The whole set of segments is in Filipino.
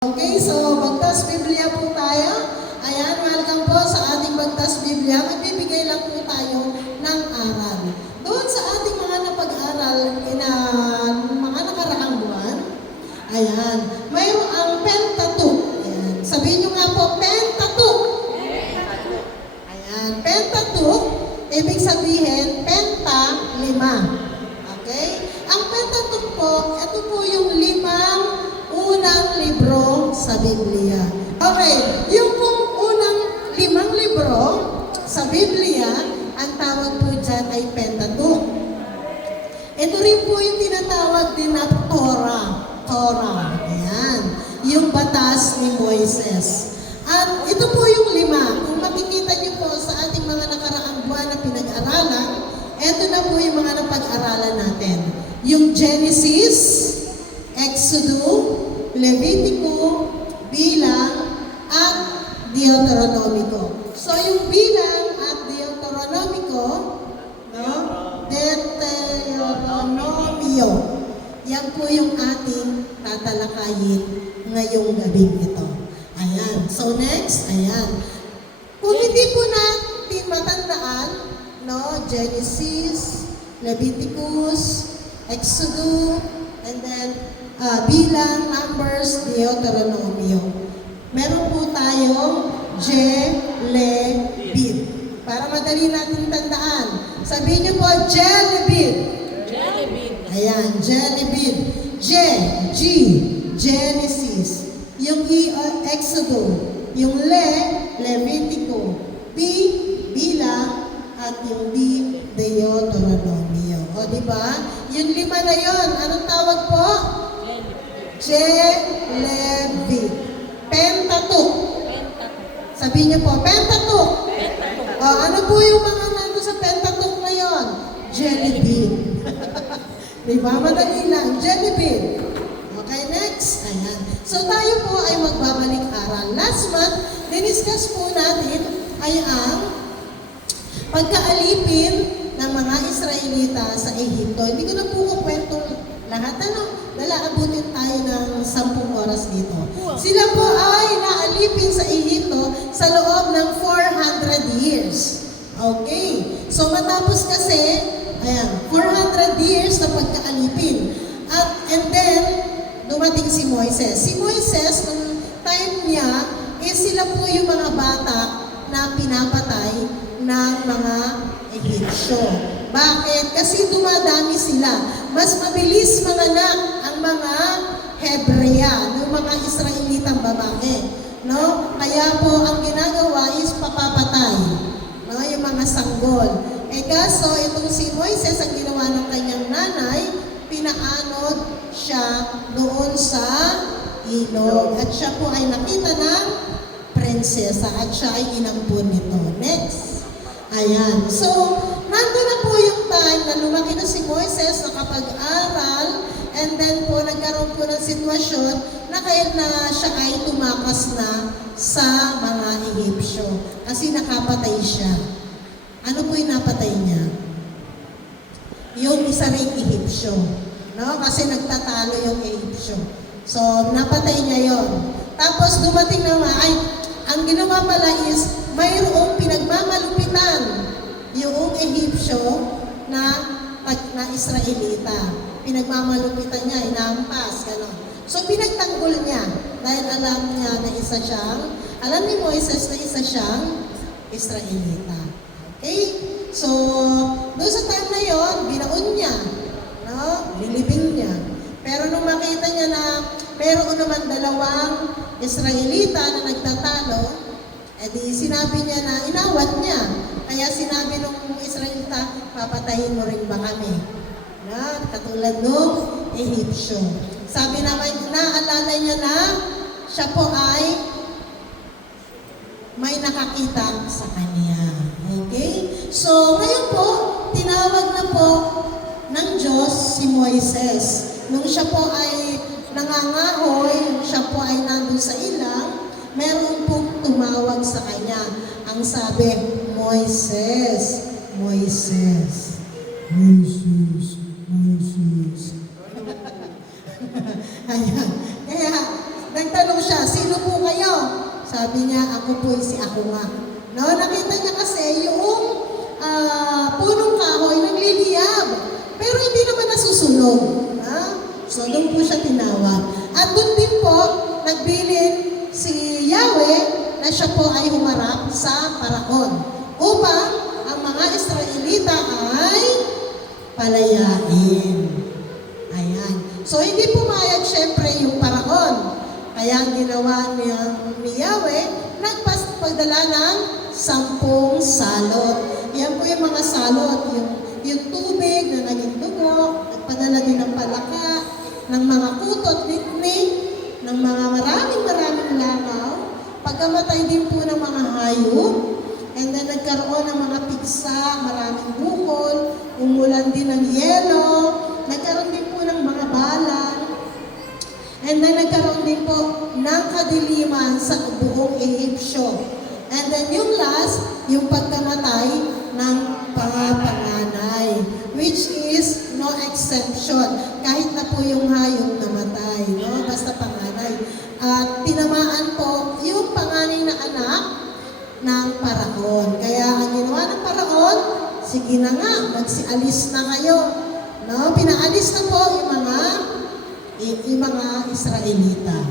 Okay, so Bagtas Biblia po tayo. Ayan, welcome po sa ating Bagtas Biblia. Magbibigay lang po tayo ng aral. Doon sa ating mga napag-aral mga nakaraang buwan, ayan, mayroon ang Pentateuch. Ayan, sabihin nyo nga po, Pentateuch. Ayan, Pentateuch, ibig sabihin, Penta, 5. Okay? Ang Pentateuch po, ito po yung 5 unang libro sa Biblia. Okay, yung pong unang 5 libro sa Biblia, ang tawag po dyan ay Pentateuch. Ito rin po yung tinatawag din na Torah. Torah. Ayan. Yung batas ni Moises. At ito po yung 5. Kung makikita niyo po sa ating mga nakaraang buwan na pinag-aralan, ito na po yung mga napag-aralan natin. Yung Genesis, Exodus, Levitico, Bilang, at Deuteronomico. So, yung Bilang at Deuteronomico, no? Deuteronomio. Yan po yung ating tatalakayin ngayong gabing ito. Ayan. So, next, ayan. Kung hindi po natin matandaan, no? Genesis, Leviticus, Exodus, and then Bilang, Numbers, Deuteronomio. Meron po tayong Jelebit. Para madali natin tandaan. Sabihin niyo po, Jelebit. Jelebit. Ayan, Jelebit. Genesis. Yung Exodus. Yung Levitico. Bilang, at yung Deuteronomio. O, diba? Yung 5 na yon, anong tawag po? Jelebit. Pentateuch. Sabihin niyo po, Pentateuch. O, ano po yung mga nandun sa Pentateuch na yon? Jelebit. Diba? Madali lang. Jelebit. Okay, next. Ayan. So, tayo po ay magbabalik aral. Last month, diniscuss po natin ay ang pagkaalipin ng mga Israelita sa Ehipto. Hindi ko na po kukwentong lahat. Abutin tayo ng 10 oras dito. Sila po ay naalipin sa Ehipto sa loob ng 400 years. Okay. So matapos kasi, ayan, 400 years na pagkaalipin. And then, dumating si Moises. Si Moises, nung time niya, sila po yung mga bata na pinapatay ng mga Ehipsyo. Bakit? Kasi dumadami sila. Mas mabilis manganak ang mga Hebrea, yung mga Israelitang babae. No? Kaya po ang ginagawa is papapatay. No? Yung mga sanggol. Kaso itong si Moises, ang ginawa ng kanyang nanay, pinaanod siya doon sa ilog. At siya po ay nakita ng prinsesa at siya ay inampun nito. Next. Ayan. So, nandun na po yung time na lumaki na si Moises, nakapag-aral, and then po nagkaroon po ng sitwasyon na kahit na siya ay tumakas na sa mga Ehipsyo. Kasi nakapatay siya. Ano po yung napatay niya? Yung isa ring Ehipsyo. No? Kasi nagtatalo yung Ehipsyo. So, napatay niya yon. Tapos dumating naman, ang ginawa pala is, mayroong pinagmamalupitan yung Ehipsyo na Israelita. Pinagmamalupitan niya, inampas, gano'n. So, pinagtanggol niya dahil alam niya na alam ni Moises na isa siyang Israelita. Okay? So, doon sa time na yon, binaon niya, no? Nilibing niya. Pero nung makita niya na mayroon naman 2 Israelita na nagtatalo, edi sinabi niya na inawat niya. Kaya sinabi nung Israelita, papatayin mo rin ba kami? Na, katulad nung Ehipsyo. Sabi naman, naalala niya na siya po ay may nakakita sa kanya. Okay? So, ngayon po, tinawag na po ng Diyos si Moises. Nung siya po ay nangangahoy, siya po ay nandun sa ilang, meron pong tumawag sa kanya. Ang sabi, Moises, Moises, Moises, Moises. Ayan. Kaya, nagtanong siya, Sabi niya, ako po si ako nga. No, nakita niya kasi yung punong kahoy nagliliyab. Pero hindi naman nasusunog. Ha? So, doon po siya tinawag. At doon din po, nagbilin si Yahweh na siya po ay humarap sa Paraon upang ang mga Israelita ay palayain. Ayan. So, hindi pumayag syempre yung Paraon. Kaya ang ginawa ni Yahweh, nagpadala ng 10 salot. Yan po yung mga salot, yung tubig na naging dugo, nagpadala din ng palaka, ng mga kutot, niknik, ng mga maraming langaw, pagkamatay din po ng mga hayop, and then nagkaroon ng mga piksa, maraming bukol, umulan din ng yelo, nagkaroon din po ng mga balan, and then nagkaroon din po ng kadiliman sa buong Ehipsyo. And then yung last, yung pagkamatay ng panganay, which is no exception. Kahit na po yung hayop namatay, no? Basta panganay. At tinamaan po yung panganay na anak ng Paraon. Kaya ang ginawa ng Paraon, sige na nga, magsialis na kayo. No? Pinaalis na po yung mga Israelita.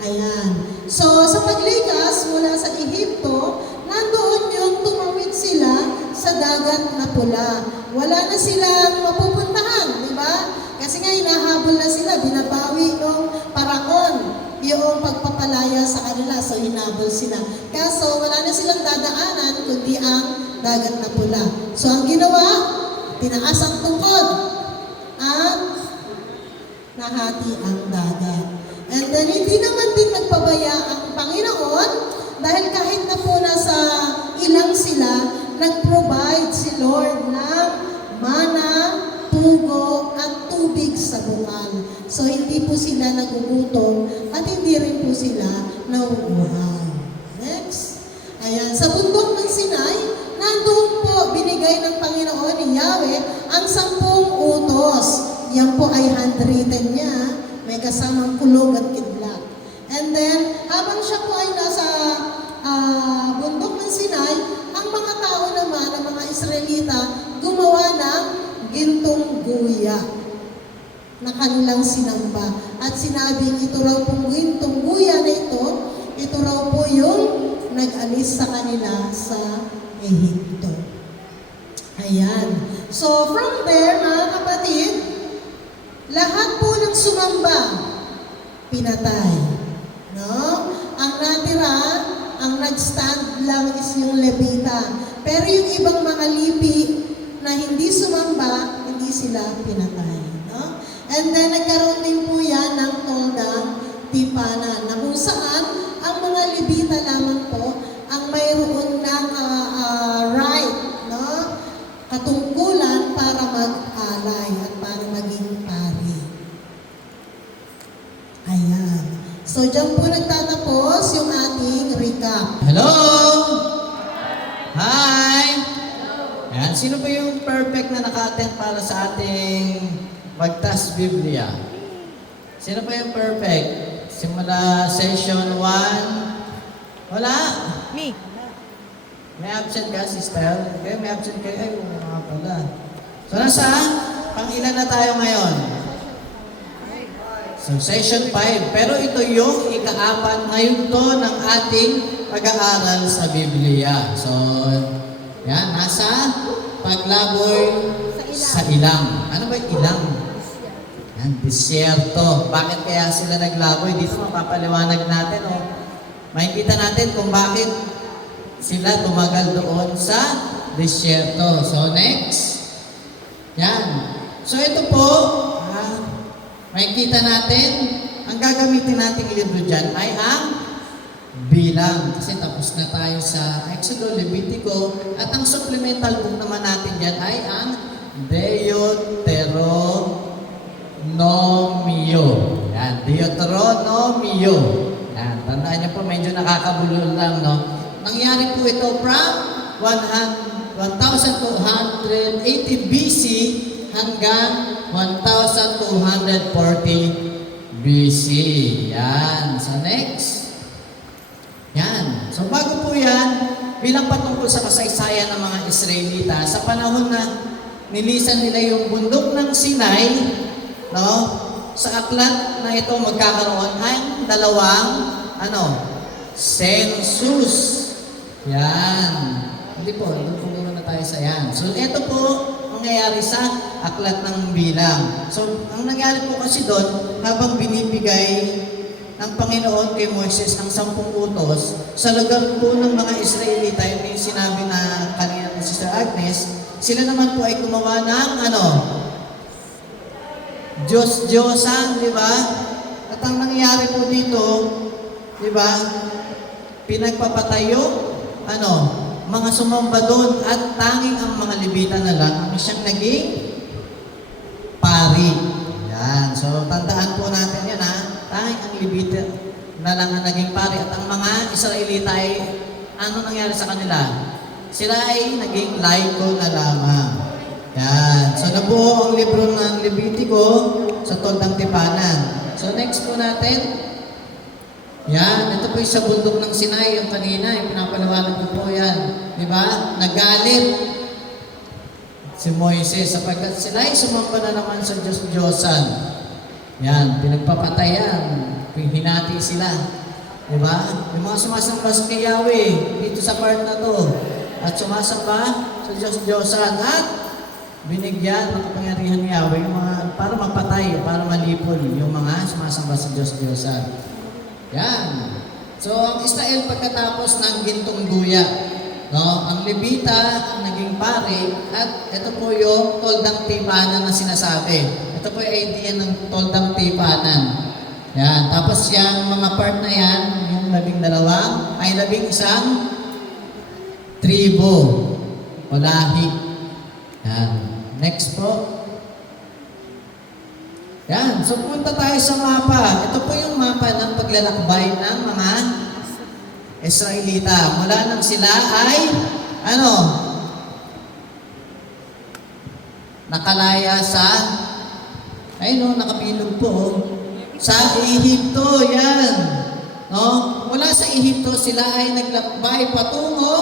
Ayan. So, sa paglikas mula sa Ehipto, nandoon yung tumawid sila sa dagat na pula. Wala na silang mapupuntahan, di ba? Kasi nga, hinahabol na sila, binabawi ng Paraon yung pagpapalaya sa kanila. So, hinabol sila. Kaso, wala na silang dadaanan, kundi ang dagat na pula. So, ang ginawa, tinaas ang tungkod at nahati ang dagat. And then, hindi naman din nagpabaya ang Panginoon dahil kahit na po nasa ilang sila, nag-provide si Lord ng mana, pugo, at tubig sa bukal. So, hindi po sila nagugutom at hindi rin po sila nauuhaw. Next. Ayan. Sa bundok ng Sinai, nandoon po binigay ng Panginoon ni Yahweh ang 10 utos. Yan po ay handwritten niya. May kasamang kulog at kidlat. And then, habang siya po ay nasa bundok ng Sinai, ang mga tao naman, ang mga Israelita, gumawa ng gintong guya na kanilang sinamba. At sinabing, ito raw pong gintong guya na ito raw po yung nag-alis sa kanila sa Ehipto. Ayan. So, from there, mga kapatid, lahat po ng sumamba, pinatay. No? Ang natira, ang nag-stand lang is yung Levita. Pero yung ibang mga lipi na hindi sumamba, hindi sila pinatay. No? And then, nagkaroon din po yan ng tondang tipanan, na kung saan ang mga Levita lamang po ang mayroon ng right, no? Katungkulan para mag-alay at para maging pari. Ayan. So, dyan po nagtatapos yung ating recap. Hello! Hi! Ayan, sino ba yung perfect na naka-attend para sa ating Magtas Biblia? Sino pa yung perfect? Simula session 1? Wala? Me. May absent ka, sister? Okay, may absent kayo. Ay, mga pala. So, nasa? Pang-ilan na tayo ngayon? So, session 5. Pero ito yung ika-4 ngayon to ng ating pag-aaral sa Biblia. So, yan, nasa paglaboy sa ilang. Ano ba yung ilang? Yan, disyerto. Bakit kaya sila naglaboy? Dito mapapaliwanag natin, oh. Makikita natin kung bakit sila tumagal doon sa disyerto. So, next. Yan. So, ito po, makikita natin, ang gagamitin nating libro dyan ay ang bilang. Kasi tapos na tayo sa Exodo, Levitico, at ang supplemental book naman natin dyan ay ang Deuteronomio. Yan, Deuteronomio. Yan, tandaan niyo po, medyo nakakabulol lang, no? Nangyari po ito from 1280 BC hanggang 1240 BC. Yan. So next. So bago po yan, bilang patungkol sa kasaysayan ng mga Israelita, sa panahon na nilisan nila yung bundok ng Sinai, no? Sa aklat na ito magkakaroon ang dalawang census. Yan. Hindi po, doon po muna na tayo sa yan. So ito po mangyayari sa aklat ng bilang. So ang nangyari po kasi doon, habang binibigay ng Panginoon kay Moises ang 10 utos, sa lugar po ng mga Israelita, yung sinabi na kanina ni Sister Agnes, sila naman po ay gumawa ng Diyos-Diyosan, di ba? At ang nangyari po dito, di ba? Pinagpapatayo, mga sumamba doon at tanging ang mga Levita na lang ang siyang naging pari. Yan. So, tandaan po natin yan, ha? Tanging ang Levita na lang ang naging pari at ang mga Israelita ay ano nangyari sa kanila? Sila ay naging laiko na lamang. Yan. So, nabuo ang libro ng Levitico sa Toldang Tipanan. So, next po natin. Yan. Ito po yung sa bundok ng Sinai. Yung kanina, yung pinapalawanan ko po yan. Di ba? Nagalit si Moises sapagkat sila ay sumamba na naman sa Diyos-Diyosan. Yan. Pinagpapatayan. Hinati sila. Di ba? Yung mga sumasamba kay Yahweh dito sa part na to. At sumasamba sa Diyos-Diyosan at binigyan ng kapangyarihan ni Yahweh yung mga, para mapatay, para malipol yung mga sumasamba sa Diyos-Diyosan. Yan. So, ang Israel pagkatapos ng gintong duya, no? Ang Levita ang naging pari at ito po yung toldang tipanan na sinasabi. Ito po yung idea ng toldang tipanan. Yan. Tapos yung mga part na yan, yung 11 tribo o lahi. Yan. Next po. Yan. So, punta tayo sa mapa. Ito po yung mapa ng paglalakbay ng mga Israelita. Mula nang sila ay, nakalaya sa, nakabilog po, sa Ehipto. Yan. No? Mula sa Ehipto, sila ay naglakbay patungo.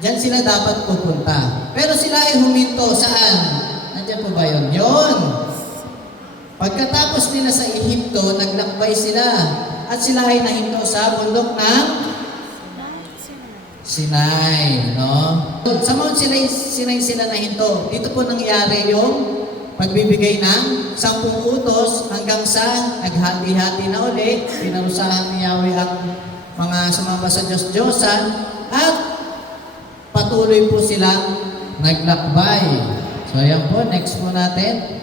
Diyan sila dapat pupunta. Pero sila ay huminto. Saan? Nandiyan po ba yun? Yun. Pagkatapos nila sa Ehipto, naglakbay sila. At sila ay nahinto sa bundok ng Sinai. No? Sa Mount Sinai sila nahinto. Dito po nangyari yung pagbibigay ng 10 utos hanggang sa naghati-hati na uli. Pinarusahan ni Yahweh ang mga sumamba sa Diyos-Diyosan. At patuloy po silang naglakbay. So, ayan po. Next po natin.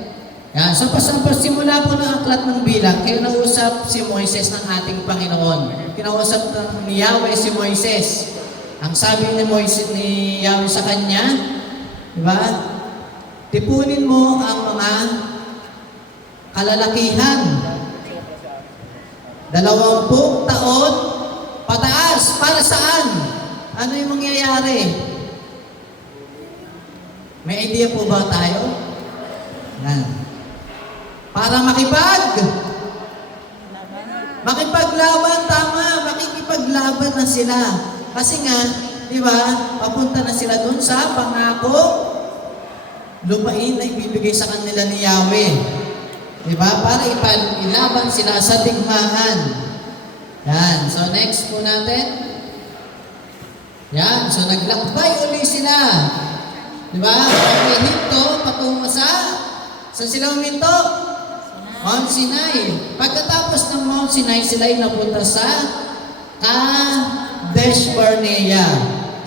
Yan. So, simula po ng aklat ng bilang, kayo nausap si Moises ng ating Panginoon. Kinausap ni Yahweh si Moises. Ang sabi ni Yahweh sa kanya, di ba? Tipunin mo ang mga kalalakihan. 20 taon pataas. Para saan? Ano yung mangyayari? May idea po ba tayo? Yan. Para makipaglaban, tama, makikipaglaban na sila. Kasi nga, di ba, papunta na sila dun sa pangako lupain na ibibigay sa kanila ni Yahweh. Di ba? Para ilaban sila sa digmaan. Yan. So, next po natin. Yan. So, naglakbay uli sila. Diba? Ang Ehipto, patungo saan sila huminto? Mount Sinai. Pagkatapos ng Mount Sinai, sila ay napunta sa Kadesh Barnea.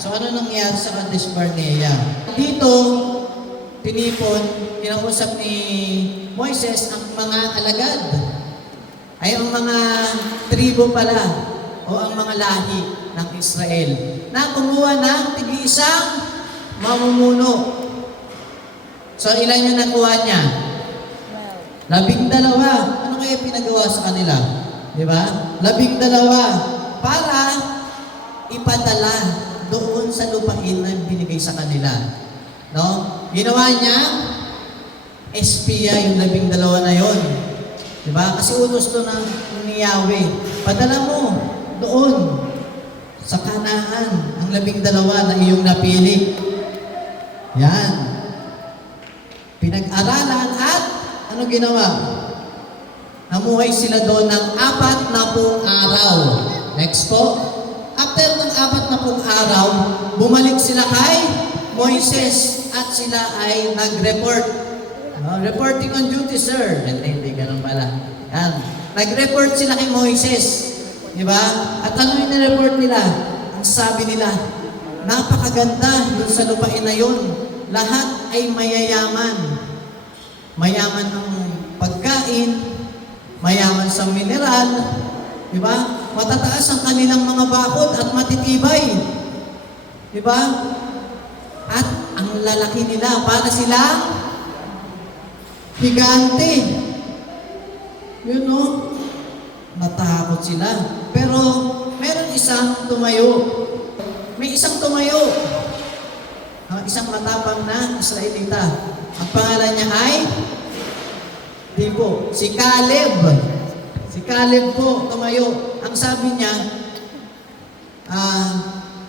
So, ano nangyari sa Kadesh Barnea? Dito, kinausap ni Moises ang mga alagad. Ay, ang mga tribo pala, o ang mga lahi ng Israel, na kumuha ng tig-isang mamumuno. So, ilan yung nakuha niya? 12. Ano kaya pinagawa sa kanila? Di ba? 12. Para ipadala doon sa lupain na binigay sa kanila. No? Ginawa niya, espiya yung 12 na yon. Di ba? Kasi utos to ni Yahweh. Padala mo doon sa Kanaan ang 12 na iyong napili. Yan. Pinag-aralan at ano ginawa? Namuhay sila doon ng 40 araw. Next po. After ng 40 araw, bumalik sila kay Moises at sila ay nag-report. Reporting on duty, sir. Hindi, ganun pala. Yan. Nag-report sila kay Moises. Di ba? At ano yung nireport nila? Ang sabi nila, napakaganda dun sa lupain na yun. Lahat ay mayayaman. Mayaman ng pagkain, mayaman sa mineral, di ba? Matataas ang kanilang mga bakod at matitibay. Di ba? At ang lalaki nila, para silang higante. Yun no? Natakot sila. Pero meron isang tumayo. May isang tumayo. Isang matapang na Israelita. Ang pangalan niya ay si Caleb. Si Caleb po tumayo. Ang sabi niya,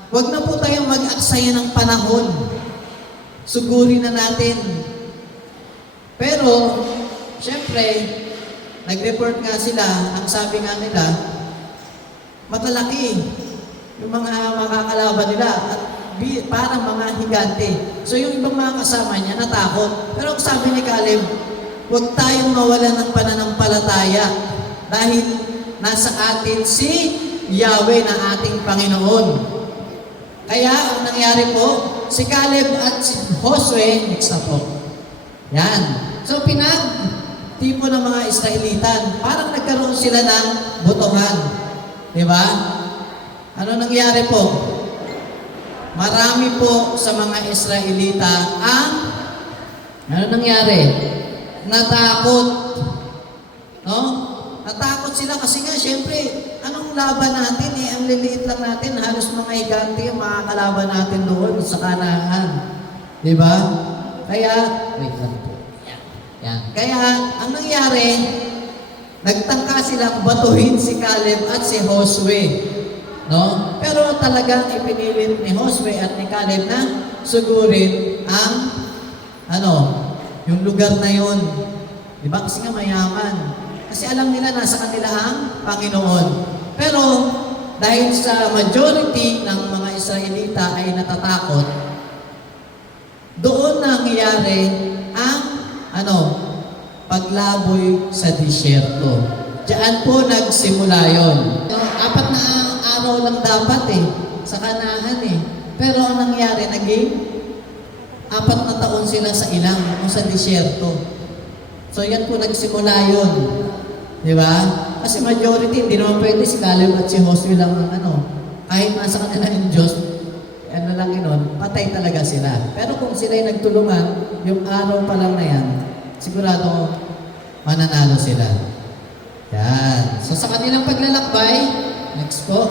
wag na po tayong mag-aksaya ng panahon. Sugurin na natin. Pero, syempre, nag-report nga sila, ang sabi nga nila, matalaki yung mga makakalaban nila at parang mga higante. So yung ibang mga kasama niya natakot. Pero ang sabi ni Caleb, huwag tayong mawala ng pananampalataya dahil nasa atin si Yahweh na ating Panginoon. Kaya ang nangyari po, si Caleb at si Josue, next na po. Yan. So pinag-tipo ng mga Israelitan, parang nagkaroon sila ng botohan. Di ba? Ano nangyari po? Marami po sa mga Israelita ang ano nangyari? Natakot. No? Natakot sila kasi nga, syempre, anong laban natin eh? Ang liliit lang natin, halos mga higante yung makakalaban natin doon sa Kanaan. Di ba? Kaya, wait lang po. Yan. Kaya, ang nangyari, nagtangka silang batuhin si Caleb at si Josue. No? Pero talagang ipinilit ni Josue at ni Caleb na sugurin ang yung lugar na yon. Di ba? Kasi nga mayaman. Kasi alam nila nasa kanila ang Panginoon. Pero dahil sa majority ng mga Israelita ay natatakot, doon nangyayari ang paglaboy sa disyerto. Diyan po nagsimula yon. 4 na araw lang dapat sa Kanaan Pero ang nangyari, naging 4 na taon sila sa ilang o sa disyerto. So yan po nagsimula yon. Di ba? Kasi majority, hindi naman pwede si Caleb at si Josue lang ang kahit nasa kanila yung Diyos, lang yun, patay talaga sila. Pero kung sila'y nagtulungan, yung araw pa lang na yan, sigurado mananalo sila. Yan. So sa kanilang paglalakbay, next po.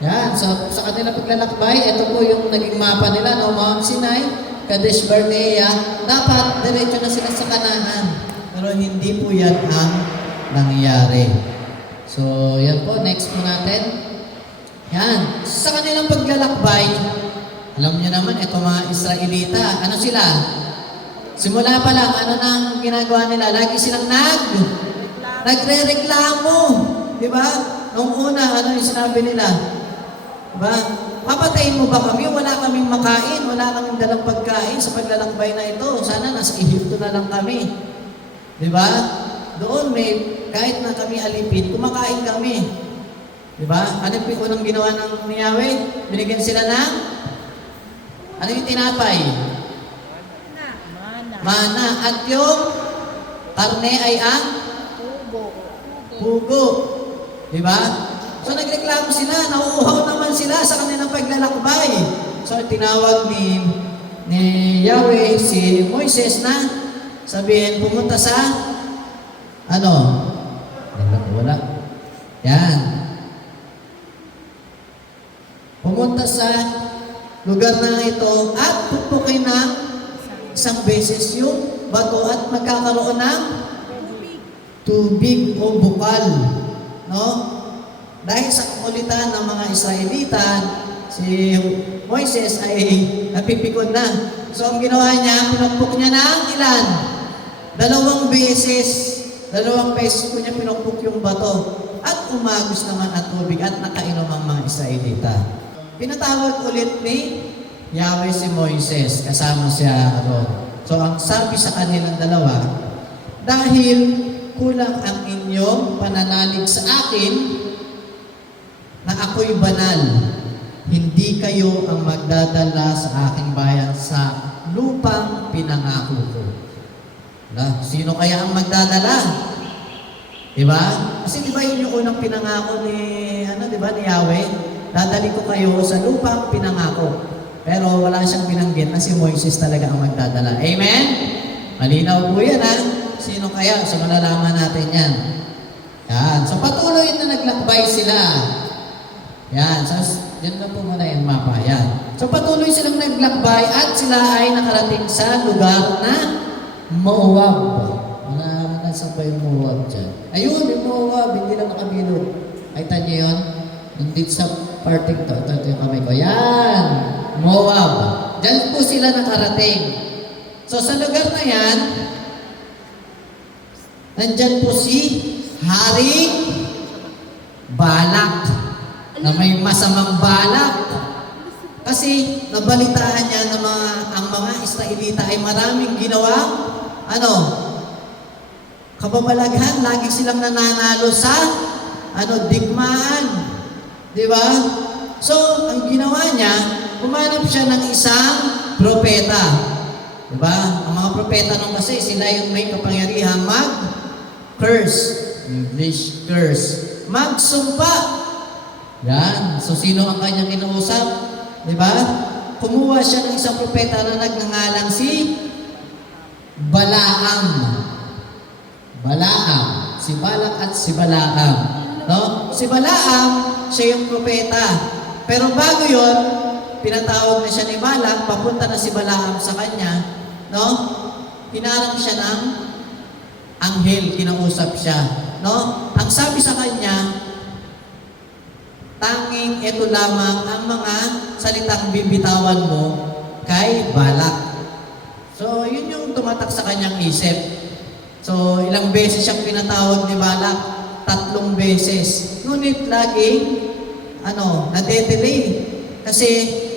Yan. So sa kanilang paglalakbay, ito po yung naging mapa nila, Mount Sinai, Kadesh Barnea. Dapat diretso na sila sa Kanaan. Pero hindi po yan ang nangyari. So yan po, next po natin. Yan. Sa kanilang paglalakbay, alam niyo naman, ito mga Israelita, ano sila? Simula pa lang, ano nang ginagawa nila? Lagi silang nagre-reklamo. Di ba? Nung una, ano yung sinabi nila? Di ba? Papatayin mo ba kami? Wala kaming makain. Wala kaming dalang pagkain sa paglalakbay na ito. Sana nasa Ehipto na lang kami. Di ba? Doon kahit na kami alipin, kumakain kami. Di ba? Ano yung unang ginawa ng Yahweh? Binigyan sila ng ano yung tinapay? Mana. At yung karne ay ang pugo. Diba? So nagreklamo sila, nauuhaw naman sila sa kanilang paglalakbay. So tinawag ni Yahweh si Moises na sabihin, pumunta sa wala. Yan. Pumunta sa lugar na ito at pupukin ng isang beses yung bato at magkakaroon ng tubig o bukal no? Dahil sa kakulitan ng mga Israelita, si Moises ay napipikon na. So ang ginawa niya, pinukpok niya ng ilan? 2 beses ko niya pinukpok yung bato. At umagos naman ang tubig at nakainom ang mga Israelita. Pinatawag ulit ni Yahweh si Moises, kasama si Aaron. So ang sabi sa kanilang dalawa, dahil kulang ang inyong pananalig sa akin, na ako'y banal, hindi kayo ang magdadala sa aking bayan sa lupang pinangako ko. Sino kaya ang magdadala? Diba? Kasi diba yun yung unang pinangako ni Yahweh? Dadali ko kayo sa lupang pinangako. Pero wala siyang binanggit na si Moises talaga ang magdadala. Amen? Malinaw po yan, ha? Sino kaya? So malalaman natin yan. Yan. So patuloy na naglakbay sila. Yan. So yan na po muna yung mapa. Yan. So patuloy silang naglakbay at sila ay nakarating sa lugar na Moab. Nasaan ba yung Moab dyan? Ayun, yung Moab, hindi lang nakabilog. Ay, tanyo yun? Nandito sa parting to. Ito yung kamay ko. Yan! Moab. Diyan po sila nakarating. So, sa lugar na yan, nandyan po si Haring Balak na may masamang balak. Kasi nabalitaan niya na ang mga Israelita ay maraming ginawa kababalaghan, lagi silang nananalo sa digmaan. Di ba? So, ang ginawa niya, humanap siya ng isang propeta. Di ba? Ang mga propeta nung kasi, sila yung may kapangyarihan mag-curse. English, curse. Magsumpa. Yan. So, sino ang kanyang kinuusap? Di ba? Kumuha siya ng isang propeta na nagngangalang si Balaam. Si Balak at si Balaam. No? Si Balaam, siya yung propeta. Pero bago yon, pinatawag na siya ni Balak, papunta na si Balaam sa kanya, no? Hinarang siya ng anghel, kinausap siya, no? Ang sabi sa kanya, tanging ito lamang ang mga salitang bibitawan mo kay Balak. So, yun yung tumatak sa kanyang isip. So, ilang beses siyang pinatawag ni Balak? 3 beses. Ngunit laging, nade-delay. Kasi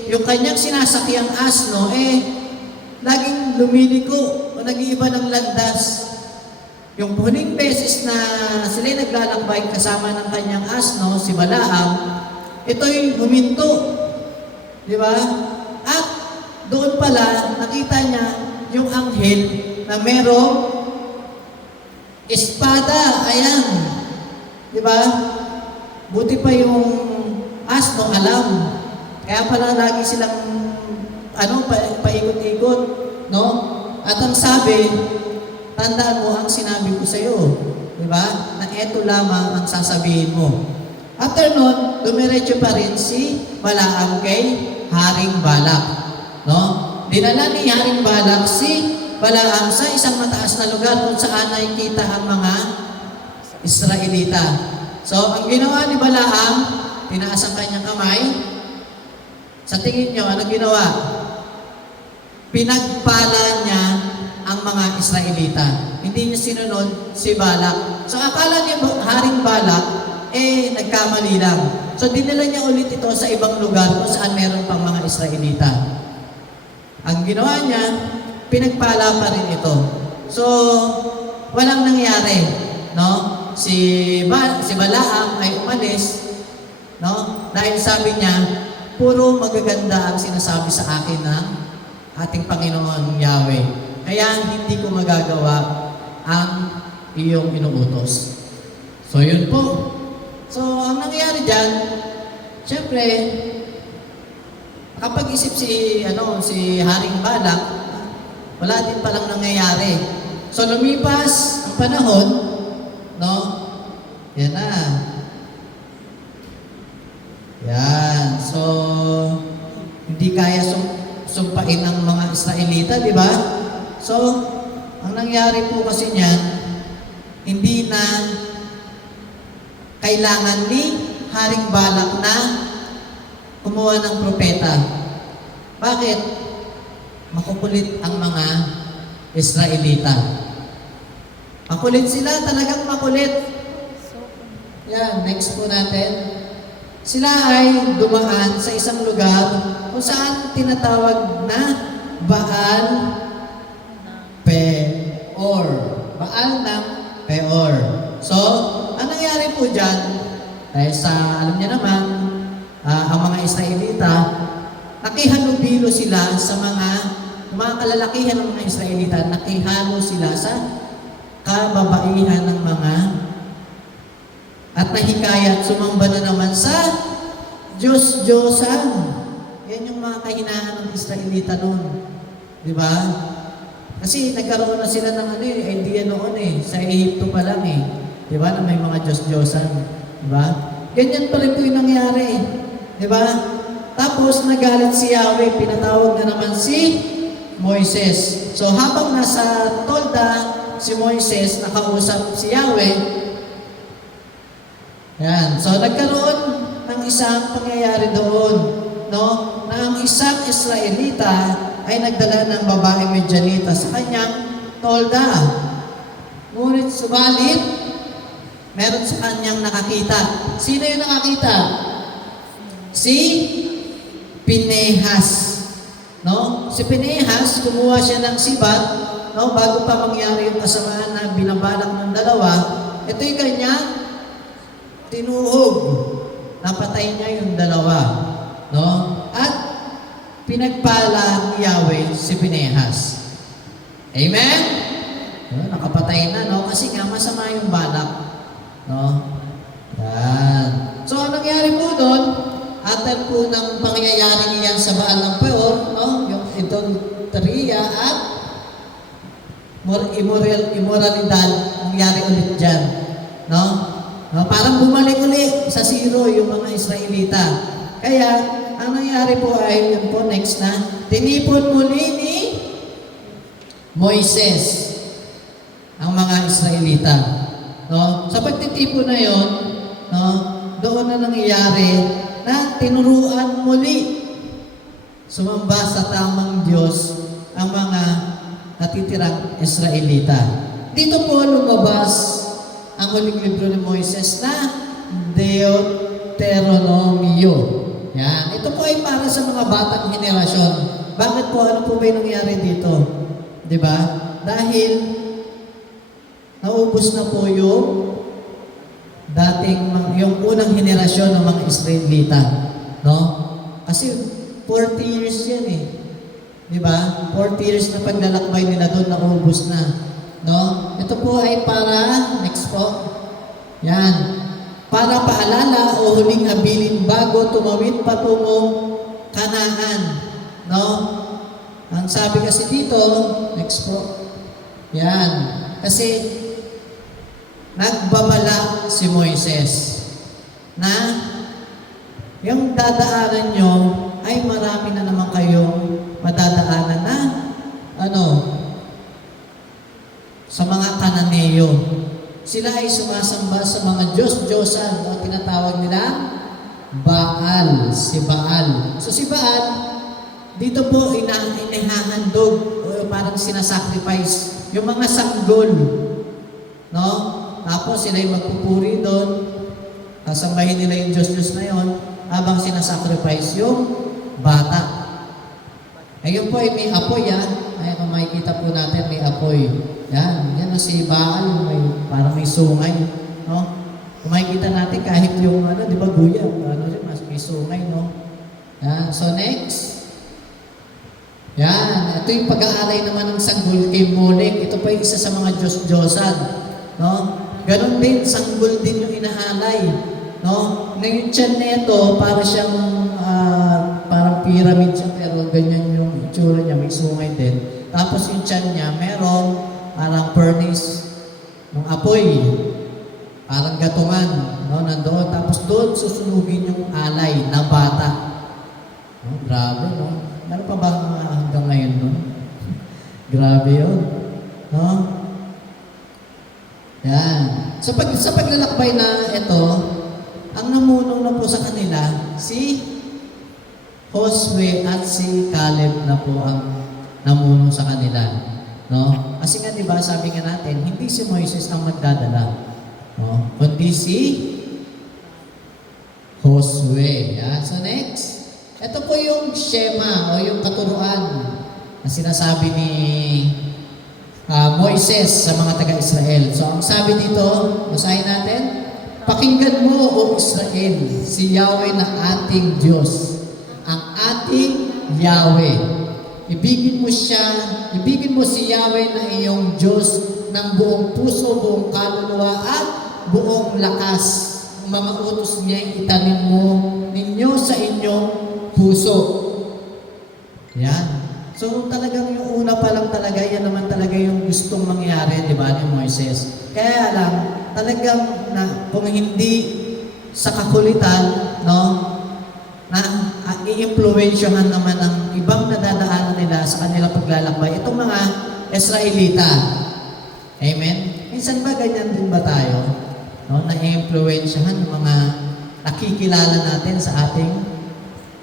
yung kanyang sinasakyang asno, laging lumiliko o nag-iiba ng landas. Yung huling beses na sila'y naglalakbay kasama ng kanyang asno, si Balaam, ito'y huminto. Di ba? At doon pala, nakita niya yung anghel na merong espada, ayan. Di ba? Buti pa yung asno, alam. Kaya pala lagi silang, paikot-ikot, no? At ang sabi, tandaan mo ang sinabi ko sa'yo. Di ba? Na eto lamang ang sasabihin mo. After nun, dumiretso pa rin si Balaam kay Haring Balak. No? Dinala ni Haring Balak si Balaam sa isang mataas na lugar kung saan nakikita ang mga Israelita. So, ang ginawa ni Balaam, tinaas ang kanyang kamay. Sa tingin nyo, ano ginawa? Pinagpala niya ang mga Israelita. Hindi niya sinunod si Balak. So, akala niya Haring Balak, nagkamali lang. So, dinala niya ulit ito sa ibang lugar kung saan meron pang mga Israelita. Ang ginawa niya, pinagpala pa rin ito. So, walang nangyari, no? Si Balaam ay umalis, no? Dahil sabi niya, puro magaganda ang sinasabi sa akin ng ating Panginoon Yahweh. Kaya hindi ko magagawa ang iyong inuutos. So, yun po. So, ang nangyari dyan, syempre, nakapag-isip si Haring Balak, wala din palang nangyayari. So, lumipas ang panahon, no? Yan na. Yan. So, hindi kaya sumpain ng mga Israelita, di ba? So, ang nangyari po kasi niyan, hindi na kailangan ni Haring Balak na kumuha ng propeta. Bakit? Makukulit ang mga Israelita. Makulit sila, talagang makulit. Yan, next po natin. Sila ay dumaan sa isang lugar kung saan tinatawag na Baal Peor. Baal ng Peor. So, ang nangyari po dyan, dahil sa, alam niyo naman, ang mga Israelita, nakihalubilo sila sa mga kalalakihan ng mga Israelita, nakihalo sila sa kababaihan ng mga at nahikayat sumamba na naman sa Diyos-Diyosan. Yan yung mga kahinaan ng Israelita noon. Di ba? Kasi nagkaroon na sila ng idea noon sa Egypto pa lang Di ba? Na may mga Diyos-Diyosan. Di ba? Ganyan pa rin po yung nangyari. Di ba? Tapos nagalit si Yahweh, pinatawag na naman si Moises. So habang nasa tolda si Moises, nakausap si Yahweh. Yan. So nagkaroon ng isang pangyayari doon, no? Na ang isang Israelita ay nagdala ng babaeng Medyanita sa kanyang tolda. Ngunit subalit, meron sa kanyang nakakita. Sino yung nakakita? Si Pinehas. No? Si Pinehas, kumuha siya ng sibat, no? Bago pa mangyari yung kasamaan na binabalak ng dalawa, ito yung kanyang tinuhog. Napatay niya yung dalawa. No? At pinagpala ni Yahweh si Pinehas. Amen? No? Nakapatay na, no? Kasi nga masama yung balak. No? Yan. So, ang nangyari po doon, after po ng pangyayari niyan sa Baal ng Peor, no? Yung idolatria at immoralidad nangyari ulit dyan. No? No? Parang bumalik ulit sa zero yung mga Israelita. Kaya, ang nangyari po ay, yun po, next na, tinipon muli ni Moises ang mga Israelita. No? Sa pagtitipon na yon, no? Doon na nangyayari na tinuruan muli sumamba sa tamang Diyos ang mga natitirang Israelita. Dito po lumabas ang huling libro ni Moises na Deuteronomio. Yan. Ito po ay para sa mga batang henerasyon. Bakit po? Ano po ba yung nangyari dito? Diba? Dahil naubos na po yung yung unang henerasyon ng mga Israelita. No? Kasi 40 years yan Di ba? 40 years na paglalakbay nila doon, naubos na. No? Ito po ay para, next po. Yan. Para paalala o huling habilin bago tumawid patungong Kanaan. No? Ang sabi kasi dito, next po. Yan. Kasi nagbabala si Moises na yung dadaanan nyo ay marami na naman kayong madadaanan na sa mga Kananeo. Sila ay sumasamba sa mga Diyos-Diyosan o tinatawag nila Baal, si Baal. So si Baal, dito po inihahandog o parang sinasacrifice yung mga sanggol. No? Tapos sila ay magpupuri doon, sasambahin nila yung Diyos-Diyos na yon habang sinasacrifice yung bata. Ngayon po ay may apoy Ay, kung makikita po natin, may apoy. Yan si Baal, parang may sungay. No? Kung makikita natin kahit yung, di ba guya, may sungay, no? Yan. So next. Yan. Ito yung pag-aalay naman ng sanggol kay Molek. Ito pa yung isa sa mga Diyos-Diyosan. No? Ganon din, sanggol din yung inaalay. No? Ngayon tiyan nito, para siyang parang pyramid siya, pero ganyan yung itsura niya, may sungay din. Tapos yung tiyan niya, merong parang furnace ng apoy. Parang gatungan, no? Nandoon. Tapos doon susunugin yung alay na bata. No? Grabe, no? Meron pa ba hanggang ngayon, no? Grabe yun. No? Yan. Sa paglalakbay na ito, ang namuno na po sa kanila, si Josue at si Caleb na po ang namuno sa kanila. No? Kasi nga, di ba, sabi nga natin, hindi si Moises ang magdadala. No? Kundi si Josue. Yan. So next, ito po yung Shema o yung katuruan na sinasabi ni Moises sa mga taga-Israel. So ang sabi dito, basahin natin, pakinggan mo, O Israel, si Yahweh na ating Diyos, ang ating Yahweh. Ibigin mo si Yahweh na iyong Diyos ng buong puso, buong kaluluwa at buong lakas. Ang mga utos niya itanim mo ninyo sa inyong puso. Yan. So talagang yung una pa lang talaga, yan naman talaga yung gustong mangyari, di ba, ni Moises. Kaya lang, talagang na, kung hindi sa kakulitan, no, na i-impluensyahan naman ng ibang nadadaanan nila sa kanilang paglalakbay, itong mga Israelita. Amen? Minsan ba ganyan din ba tayo? No, na-impluensyahan ng mga nakikilala natin sa ating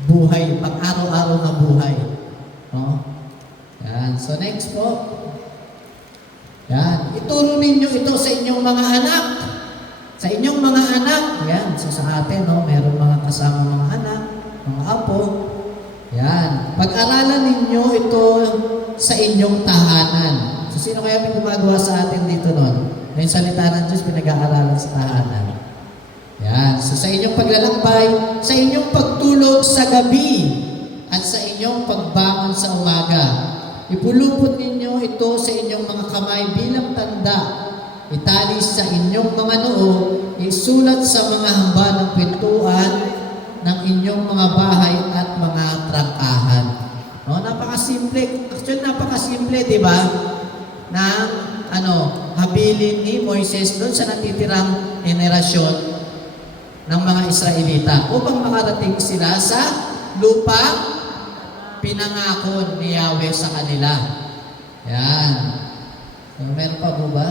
buhay, pang-araw-araw na buhay. No? Yan. So next po. Yan. Ituro ninyo ito sa inyong mga anak. Sa inyong mga anak. Yan. So sa atin, no, meron mga kasama mga anak, mga apo. Yan. Pag-aralan ninyo ito sa inyong tahanan. So sino kaya may gumagawa sa atin dito nun? Na yung salita ng Diyos pinag-aaralan sa tahanan. Yan. So sa inyong paglalakbay, sa inyong pagtulog sa gabi, at sa inyong pagbangon sa umaga. Ipulupot ninyo ito sa inyong mga kamay bilang tanda. Itali sa inyong mga noo, isulat sa mga hamba ng pintuan ng inyong mga bahay at mga trangkahan. No, napakasimple. Actually, napakasimple, di ba? Na habilin ni Moises doon sa natitirang henerasyon ng mga Israelita upang makarating sila sa lupa pinangako ni Yahweh sa kanila. Yan. So, meron pa po ba?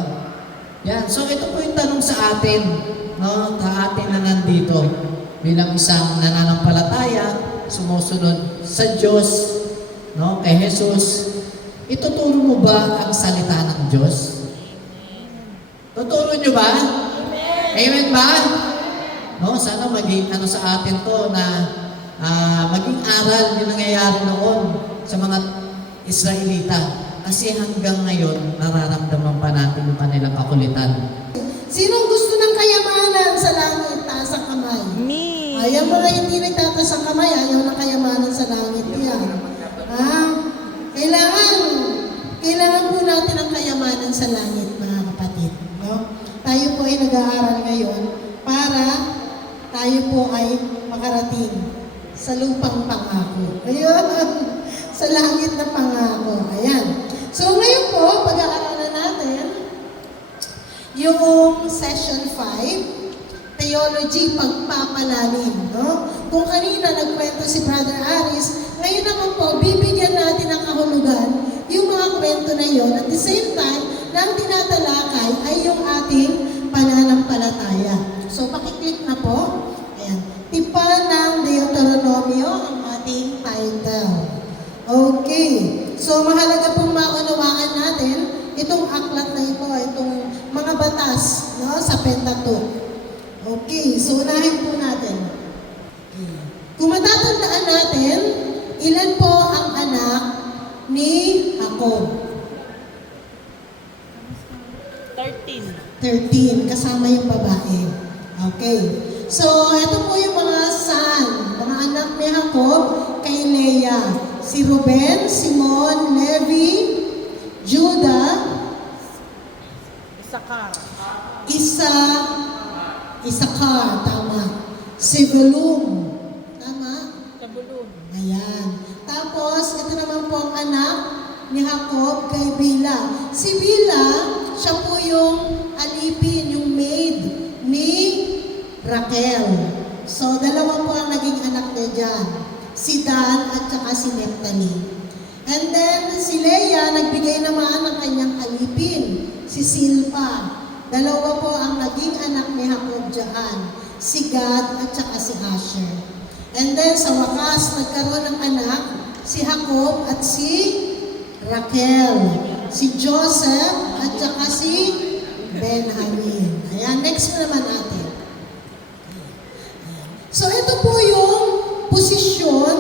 Yan. So, ito po yung tanong sa atin, no? Sa atin na nandito bilang isang nananampalataya, sumusunod sa Diyos, no? Kay Jesus. Ituturo mo ba ang salita ng Diyos? Tuturo nyo ba? Amen ba? No? Sana maging sa atin to na maging aral yung nangyayari noon sa mga Israelita. Kasi hanggang ngayon, nararamdaman pa natin yung kanilang kakulitan. Sinong gusto ng kayamanan sa langit, taas ang kamay? Me. Ayaw mga hindi nagtataas ang kamay, ayaw ng kayamanan sa langit yan. Kailangan po natin ang kayamanan sa langit, mga kapatid. No? Tayo po ay nag-aaral ngayon para tayo po ay makarating sa lupang pangako. Ayun, sa langit na pangako. Ayan. So ngayon po, pag-aaralan natin yung session 5, Theology, Pagpapalalim. No? Kung kanina nagkwento si Brother Aris, ngayon naman po, bibigyan natin ng kahulugan yung mga kwento na yon. At the same time, na ang tinatalakay ay yung ating pananampalataya. So pakiclick na po. Ayan. Tipan ng Deuteronomio ang ating title. Okay. So, mahalaga pong maunawaan natin itong aklat na ito, itong mga batas, no, sa Pentateuch. Okay. So, unahin po natin. Kung matatandaan natin, ilan po ang anak ni Jacob? 13. Kasama yung babae. Okay. So, ito po yung mga mga anak ni Jacob kay Leah. Si Ruben, Simon, Levi, Judah, Isakar, tama. Zebulun, tama? Ayan. Tapos, ito naman po ang anak ni Jacob kay Bila. Si Bila, siya po yung alipin, yung maid ni Raquel. So, dalawa po ang naging anak niya dyan. Si Dan at saka si Nephtali. And then, si Leah, nagbigay naman ng kanyang alipin. Si Silpa. Dalawa po ang naging anak ni Jacob dyan. si Gad at saka si Asher. And then sa wakas, nagkaroon ng anak, si Jacob at si Raquel, si Joseph at saka si Benjamin. Ayan, next naman natin. So ito po yung posisyon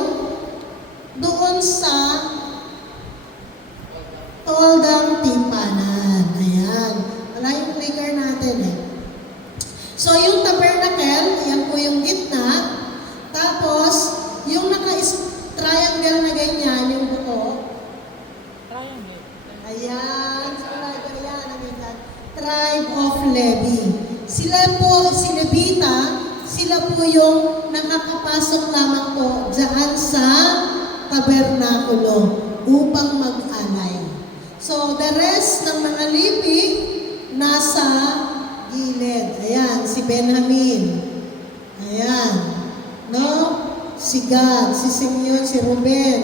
doon sa toldang timpanan. Ayan. Wala yung clicker natin eh. So yung tabernacle, ayan po yung gitna. Tapos, yung naka-triangle na ganyan, yung buko. Triangle. Ayan. Ayan. Tribe of Levi. Sila po, si Levita, sila po yung nakakapasok lamang po dyan sa tabernakulo upang mag-alay. So, the rest ng mga Levi nasa gilid. Ayan, si Benjamin. Ayan. No? Si Gad, si Simeon, si Ruben.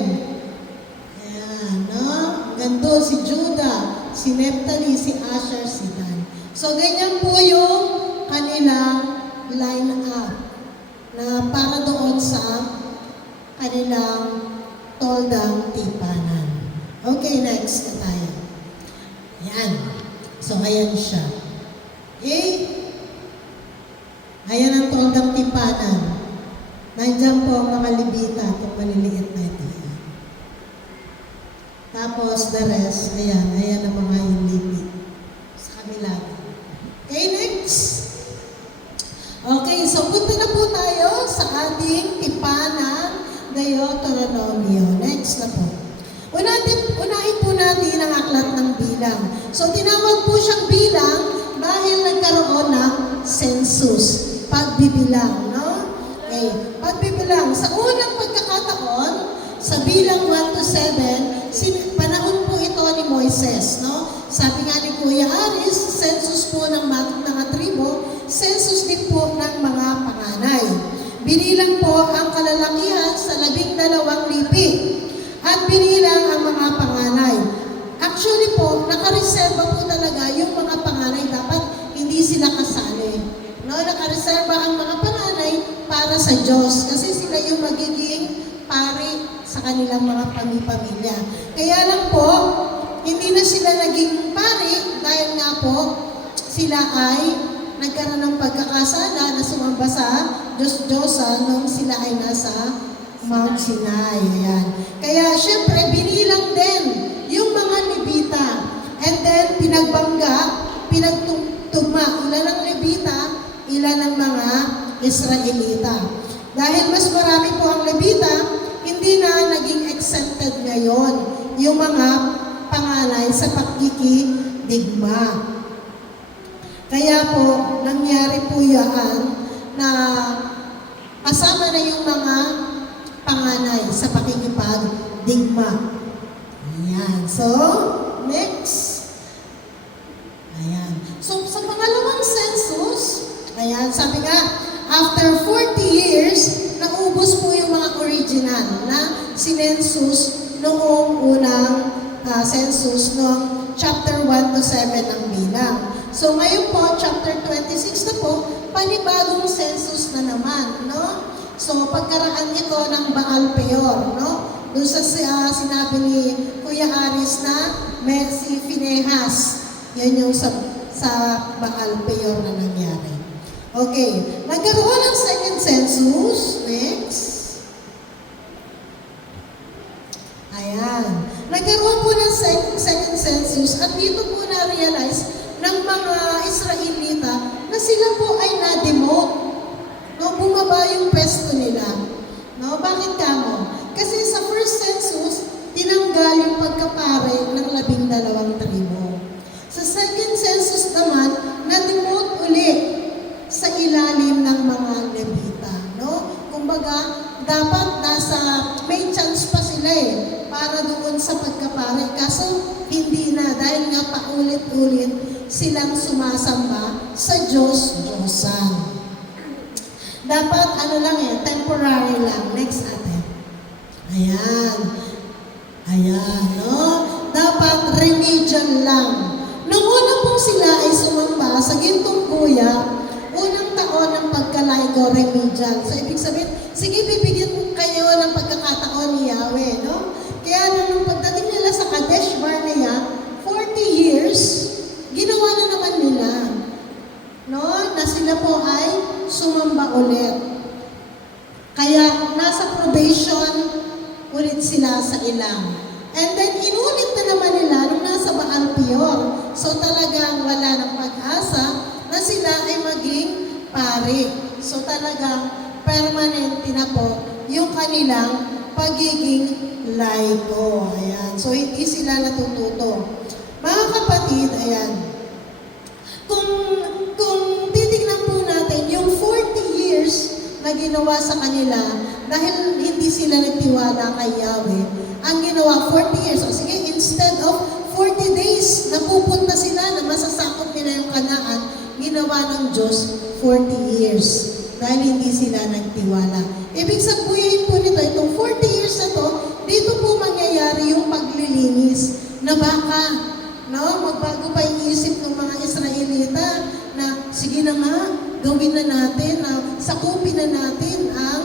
Ayan, no? Ganto, si Judah, si Nephtali, si Asher, si Dan. So, ganyan po yung kanilang line up na para doon sa kanilang toldang tipanan. Okay, next na tayo. Ayan. So, ayan siya. Okay? Ayan ang toldang tipanan. Nandiyan po ang mga libita, itong maliliit na ito. Tapos, the rest, ayan, ayan ang mga libit sa kabila. Okay, next. Okay, so punta na po tayo sa ating tipanan Deuteronomio. Next na po. Unahin po natin ang aklat ng bilang. So, tinawag po siyang bilang dahil nagkaroon ng census, pagbibilang, no? Okay, pagbibilang. Sa unang pagkakataon, sa bilang 1 to 7, panahon po ito ni Moises, no? Sabi nga ni Kuya Aris, census po ng mga tribo, census din po ng mga panganay. Binilang po ang kalalakihan sa 12 lipi at binilang ang mga panganay. Actually po, nakareserba po talaga yung mga panganay, dapat hindi sila kasali. No, nakareserba ang mga panganay para sa Diyos kasi sila yung magiging pari sa kanilang mga pamilya. Kaya lang po, hindi na sila naging pari dahil nga po sila ay nagkaroon ng pagkakasala na sumamba sa Diyos-Diyosan nung sila ay nasa Mount Sinai. Ayan. Kaya syempre, binilang din yung mga Levita. And then, pinagbangga, pinagtugma. Ilan ang Levita, ilan ang mga Israelita. Dahil mas marami po ang Levita, hindi na naging accepted ngayon yung mga panganay sa pagkikidigma. Kaya po, nangyari po yan na kasama na yung mga panganay sa pakikipagdigma. Ayan. So, next. Ayan. So, sa pangalawang census, ayan, sabi nga, after 40 years, naubos po yung mga original na sinensus noong unang census noong chapter 1 to 7 ng bilang. So ngayon po, chapter 26 na po, panibagong census na naman, no? So pagkaraan ito ng Baal Peor, no? Doon sa sinabi ni Kuya Aris na si Phinehas, yan yung sa Baal Peor na nangyari. Okay, nagkaroon ng second census. Next. Ayan. Nagkaroon po ng second census at dito po na-realize ng mga Israelita na sila po ay na-demote. No, bumaba yung pwesto nila. No, bakit kamo? Kasi sa first census, tinanggal yung pagkapare ng 12 tribo. Sa second census naman, na-demote ulit sa ilalim ng mga Levita, no? Kumbaga, dapat may chance pa sila para doon sa pagkapare. Kaso, hindi na dahil nga paulit-ulit silang sumasamba sa Diyos-Diyosan. Dapat, temporary lang. Next ate. Ayan. Ayan, no? Dapat remedial lang. Nung una po sila ay sumamba sa gintong kuya, unang taon ng pagkalay ko remedial. So, ibig sabihin, sige, bibigyan mo kayo ng pagkakataon ni Yahweh, no? Kaya nung pagdating nila sa Kadesh Barnea, 40 years, ginawa na naman nila, no? Na sila po ay sumamba ulit. Kaya nasa probation ulit sila sa ilang. And then, inulit na naman nila nung nasa Baal Peor. So, talagang wala ng pag-asa na sila ay maging pari. So, talagang permanent na po yung kanilang pagiging laiko. Ayan. So, hindi sila natututo. Mga kapatid, ayan. Kung titignan po natin, yung 40 years na ginawa sa kanila, dahil hindi sila nagtiwala kay Yahweh, ang ginawa 40 years. O sige, instead of 40 days na pupunta sila na masasakop nila yung Kanaan, ginawa ng Diyos 40 years dahil hindi sila nagtiwala. Ibig sabihin po nito, itong 40 years na to, dito po mangyayari yung paglilinis na baka, no, magbago pa yung isip ng mga Israelita na sige na nga, gawin na natin, sakupin na natin ang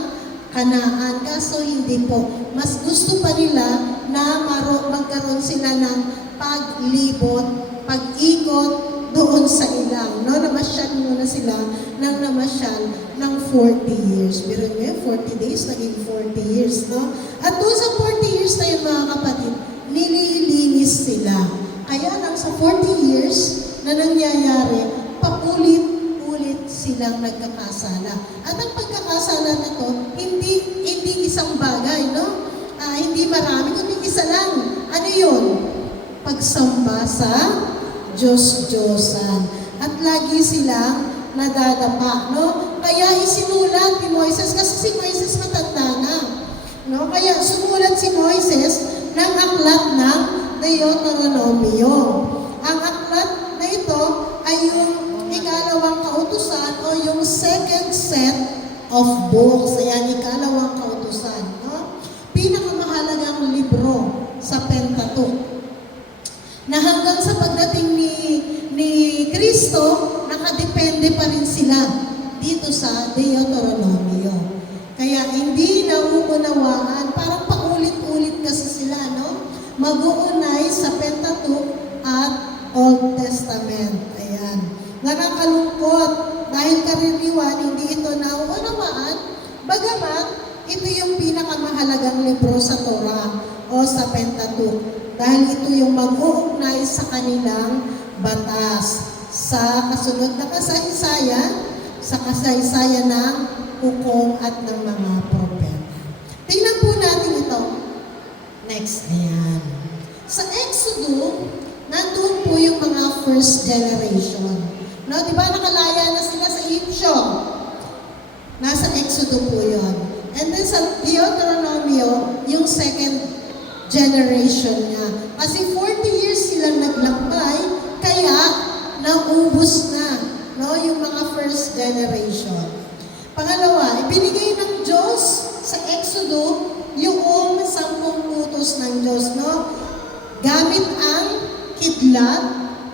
Kanaan. Kaso hindi po. Mas gusto pa nila na magkaroon sila ng paglibot, pag-ikot doon sa ilang. No? Namasyal muna sila ng namasyal ng 40 years. Pero ngayon, 40 days, naging 40 years. No? At doon sa 40 years na yun, mga kapatid, nililinis sila. Kaya lang sa 40 years na nangyayari, paulit-ulit silang nagkakasala. At ang pagkakasala na to, hindi isang bagay, no? Hindi marami, kundi isa lang. Ano yun? Pagsamba sa Diyos-Diyosan. At lagi silang nadadapa, no? Kaya isinulat ni Moises, kasi si Moises matanda na. No? Kaya sumulat si Moises ng aklat ng Deuteronomio. Ang aklat na ito ay yung ikalawang kautusan o yung second set of books. Ayan, ikalawang kautusan. No? Pinakamahalagang libro sa Pentateuch. Na hanggang sa pagdating ni Kristo, nakadepende pa rin sila dito sa Deuteronomio. Kaya hindi nauunawaan, parang paulit-ulit kasi sila, no? Mag-uunay sa Pentateuch at Old Testament. Ayan. Nakakalungkot dahil karaniwan hindi ito nauunawaan, bagamat ito yung pinakamahalagang libro sa Torah o sa Pentateuch. Dahil ito yung mag-uugnay sa kanilang batas sa kasunod na kasaysayan, sa kasaysayan ng hukom at ng mga propeta. Tingnan po natin ito. Next, ayan. Sa Exodus, nandun po yung mga first generation. No, di ba nakalaya na sila sa Egypto? Nasa Exodus po yun. And then sa Deuteronomio, yung second generation niya. Kasi 40 years silang naglakbay, kaya naubos na, no, yung mga first generation. Pangalawa, ibinigay ng Diyos sa Exodus yung 10 utos ng Diyos, no? Gamit ang kidlat,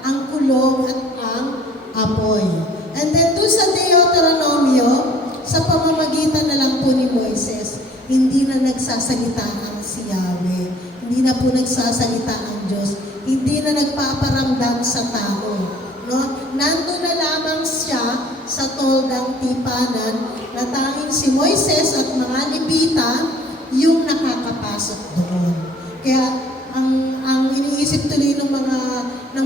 ang kulog, at ang apoy. And then doon sa Deuteronomio, sa pamamagitan na lang po ni Moises, hindi na nagsasalita ang si Yahweh. Hindi na po nagsasalita ang Diyos. Hindi na nagpaparamdam sa tao. No? Nandun na lamang siya sa toldang tipanan na tanging si Moises at mga Levita yung nakakapasok doon. Kaya ang iniisip tuloy ng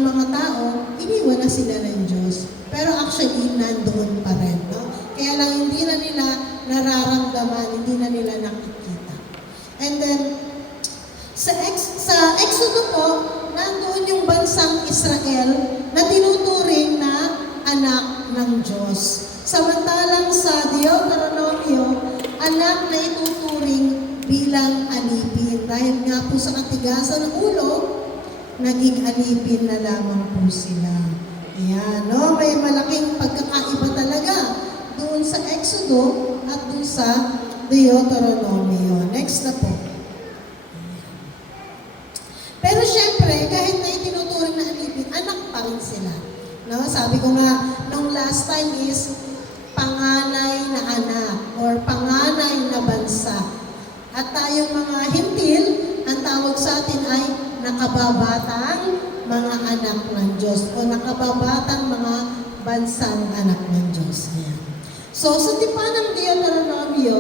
mga tao, iniwan na sila ng Diyos. Pero actually, nandoon pa rin. No? Kaya lang hindi na nila nararamdaman, hindi na nila nakikita. And then, sa Exodus po, nandoon yung bansang Israel na tinuturing na anak ng Diyos. Samantalang sa Deuteronomio, anak na ituturing bilang alipin. Dahil nga po sa katigasan ng ulo, naging alipin na lamang po sila. Ayan, no? May malaking pagkakaiba talaga doon sa Exodus at doon sa Deuteronomio. Next na po. Pero syempre, kahit na itinuturing na alipin, anak pa rin sila. No? Sabi ko nga, nung last time is panganay na anak or panganay na bansa. At tayong mga hintil, ang tawag sa atin ay nakababatang mga anak ng Diyos o nakababatang mga bansang anak ng Diyos. Ayan. So, sa tipa ng Deuteronomio,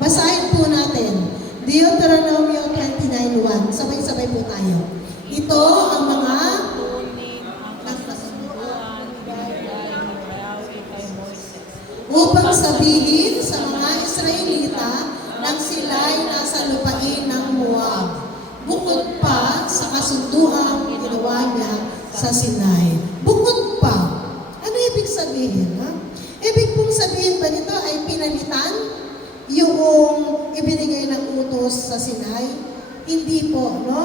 basahin po natin. Deuteronomio 29:1. Sabay-sabay po tayo. Ito ang mga Tunin ang kasunduan galing mula kay Moises. upang sabihin sa mga Israelita nang sila'y nasa lupain ng Moab, bukod pa sa kasunduang ginawa niya sa Sinai. Bukod pa. Ano ibig sabihin? Ha? Ibig pong sabihin ba nito ay pinalitan yung ibinigay ng utos sa Sinai? Hindi po, no?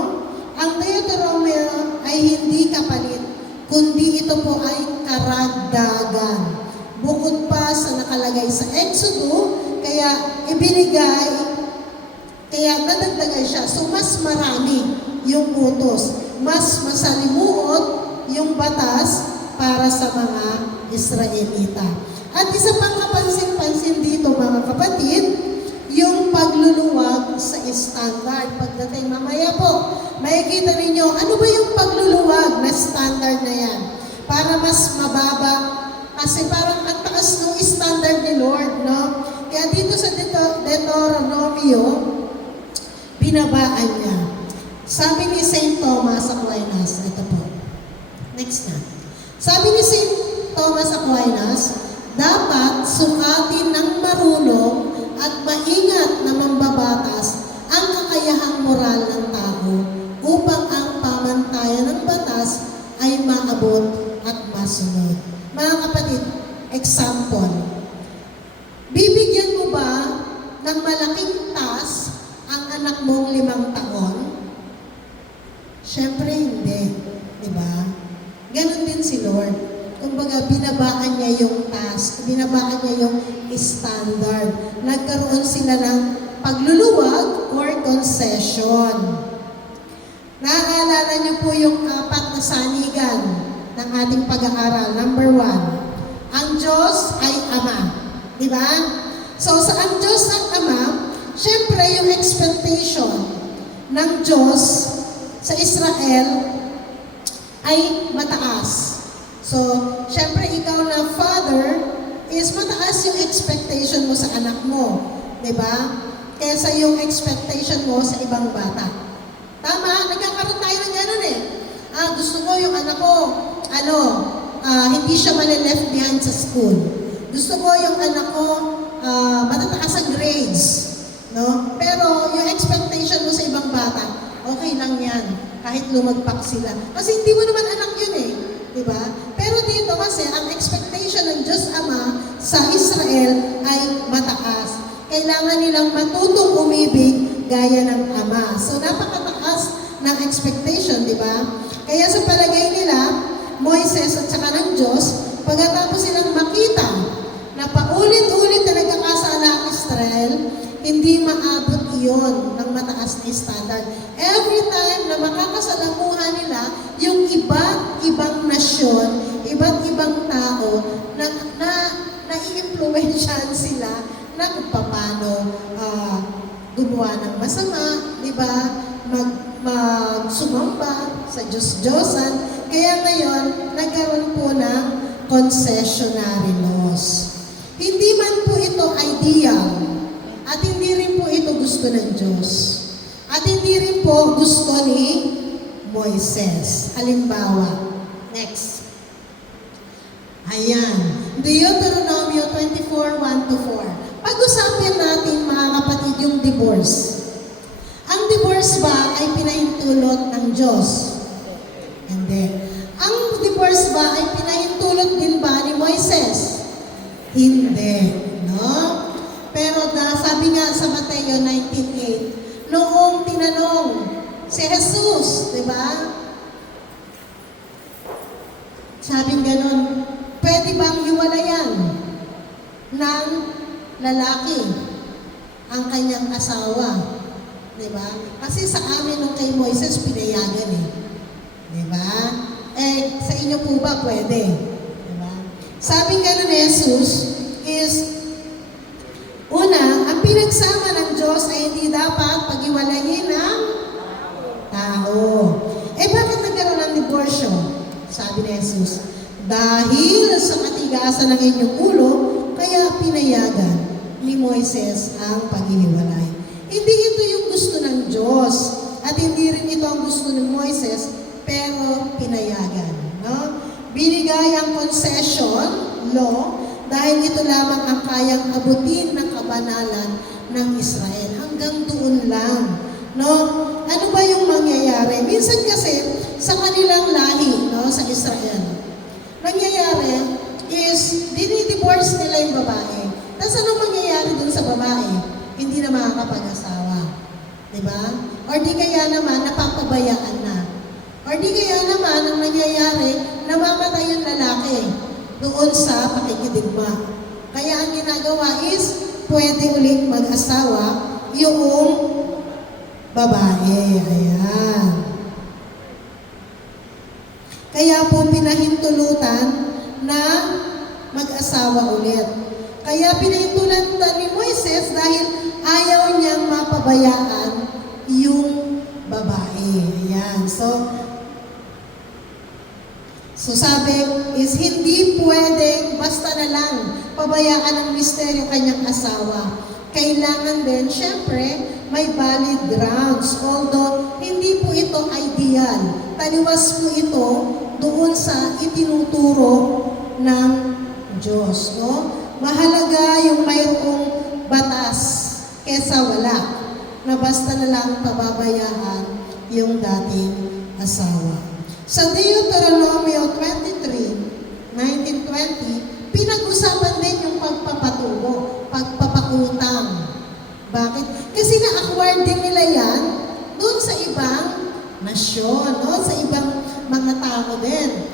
Ang Deuteronomio ay hindi kapalit, kundi ito po ay karagdagan. Bukod pa sa nakalagay sa Exodo, kaya ibinigay, kaya nadagdagan siya. So mas marami yung utos. Mas masalimuot yung batas para sa mga Israelita. At isa pang kapansin-pansin dito mga kapatid, yung pagluluwag sa standard. Pagdating mamaya po, makikita ninyo, ano ba yung pagluluwag na standard na yan? Para mas mababa, kasi parang ang taas ng standard ni Lord, no? Kaya dito sa Deuteronomio, binabaan niya. Sabi ni St. Thomas Aquinas, ito po. Next na. Sabi ni St. Thomas Aquinas, dapat sukatin ng marunong at maingat na mambabatas ang kakayahang moral ng tao upang ang pamantayan ng batas ay maabot at masunod. Mga kapatid, example. Bibigyan mo ba ng malaking task ang anak mong 5 taon? Siyempre hindi. Diba? Ganon din si Lord. Kumbaga, binabaan niya yung task, binabaan niya yung standard. Nagkaroon sila ng pagluluwag or concession. Naaalala niyo po yung 4 na sanigan ng ating pag-aaral. Number 1, ang Diyos ay Ama. Di ba? So, sa ang Diyos ng Ama, syempre yung expectation ng Diyos sa Israel ay mataas. So, syempre ikaw na father is mataas yung expectation mo sa anak mo. Di ba? Kesa yung expectation mo sa ibang bata. Tama? Nagkakaroon tayo ng gano'n eh. Gusto ko yung anak ko, hindi siya left behind sa school. Gusto ko yung anak ko, matataas sa grades. No? Pero yung expectation mo sa ibang bata, okay lang yan. Kahit lumagpak sila. Kasi hindi mo naman anak yun eh. Diba? Pero dito kasi, ang expectation ng Diyos Ama sa Israel ay mataas. Kailangan nilang matutong umibig gaya ng Ama. So, napakataas ng expectation, di ba? Kaya sa palagay nila, Moises at saka ng Diyos, pagkatapos silang makita na paulit-ulit na nagkakasala ang Israel, hindi maabot iyon ng mataas na standard. Every time na makakasalamuhan nila, yung iba't ibang nasyon, iba't ibang tao, na-i-influensyahan sila na kung paano gumawa ng masama, di ba? Magsumamba sa Diyos-Diyosan. Kaya ngayon, nagkaroon po ng concessionary laws. Hindi man po ito ideal, at hindi rin po ito gusto ng Diyos. At hindi rin po gusto ni Moises. Halimbawa, next. Ayan. Deuteronomio 24:1-4. Pag-usapin natin mga kapatid yung divorce. Ang divorce ba ay pinahintulot ng Diyos? Hindi. Ang divorce ba ay pinahintulot din ba ni Moises? Hindi. No? Pero sabi nga sa Mateo 19:8, noong tinanong si Jesus, di ba? Sabi ganon, pwede bang hiwalayan ng lalaki ang kanyang asawa? Di ba? Kasi sa amin nung kay Moises, pinayagan eh. Di ba? Sa inyo po ba pwede? Di ba? Sabi nga ni Jesus is, Una, ang pinagsama ng Diyos ay hindi dapat paghiwalayin ng tao. Eh bakit nagkaroon ng diborsyo? Sabi ni Jesus, dahil sa katigasan ng inyong ulo, kaya pinayagan ni Moises ang paghihiwalay. Hindi ito yung gusto ng Diyos at hindi rin ito ang gusto ng Moises, pero pinayagan. No? Binigay ang concession, law, dahil ito lamang ang kayang abutin ng kabanalan ng Israel. Hanggang doon lang. No? Ano ba yung mangyayari? Minsan kasi, sa kanilang lahi, no, sa Israel, nangyayari is, dinidivorce nila yung babae. Tapos anong mangyayari dun sa babae? Hindi na makakapag-asawa. Diba? Or di kaya naman, napapabayaan na. Or di kaya naman, ang nangyayari, namamatay yung lalaki doon sa pakikidigma. Kaya ang ginagawa is, pwede ulit mag-asawa yung babae. Ayan. Kaya po pinahintulutan na mag-asawa ulit. Kaya pinahintulutan ni Moises dahil ayaw niyang mapabayaan yung babae. Ayan. So sabi is hindi pwede basta na lang pabayaan ng misteryo kanyang asawa. Kailangan din, syempre, may valid grounds. Although, hindi po ito ideal. Taliwas po ito doon sa itinuturo ng Diyos. No? Mahalaga yung mayroong batas kesa wala. Na basta na lang pababayaan yung dating asawa. Sa Deuteronomio 23:19-20, pinag-usapan din yung pagpapatubo, pagpapakutang. Bakit? Kasi na-acquire din nila yan doon sa ibang nasyon, no? Sa ibang mga tao din.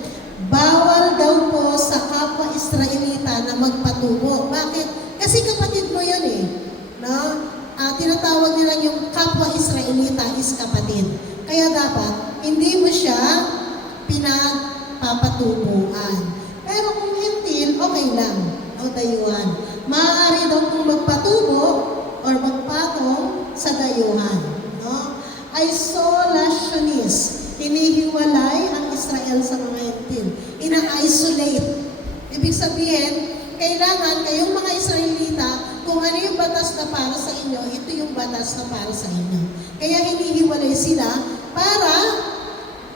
Bawal daw po sa kapwa Israelita na magpatubo. Bakit? Kasi kapatid mo yun eh. No? Tinatawag nila yung kapwa Israelita is kapatid. Kaya dapat, hindi mo siya pinagpapatubuan. Pero kung hintil, okay lang. O dayuhan. Maaari daw kung magpatubo or magpatong sa dayuhan. No? Isolationist. Hinihiwalay ang Israel sa mga hintil. Ina-isolate. Ibig sabihin, kailangan kayong mga Israelita, kung ano yung batas na para sa inyo, ito yung batas na para sa inyo. Kaya hinihiwalay sila para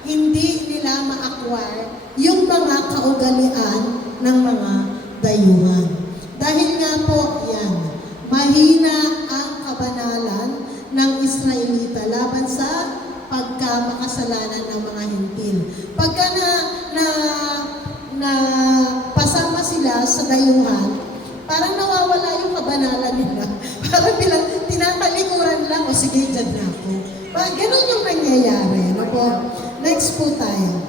hindi nila ma-acquire yung mga kaugalian ng mga dayuhan. Dahil nga po, yan, mahina ang kabanalan ng Israelita laban sa pagkamakasalanan ng mga hintil. Pagka na pasama sila sa dayuhan, parang nawawala yung kabanalan nila. Parang bilang tinatalikuran lang, o sige, dyan na ako. Ganon yung nangyayari. Ano po? Next po tayo.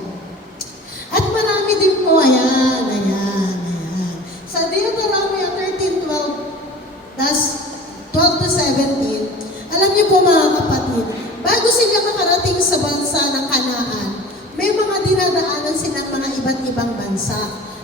At marami din po, ayan. Sa Deuteronomy 13:12, that's 12-17, alam niyo po mga kapatid, bago sila makarating sa bansa ng Kanaan, may mga dinadaanan silang mga iba't ibang bansa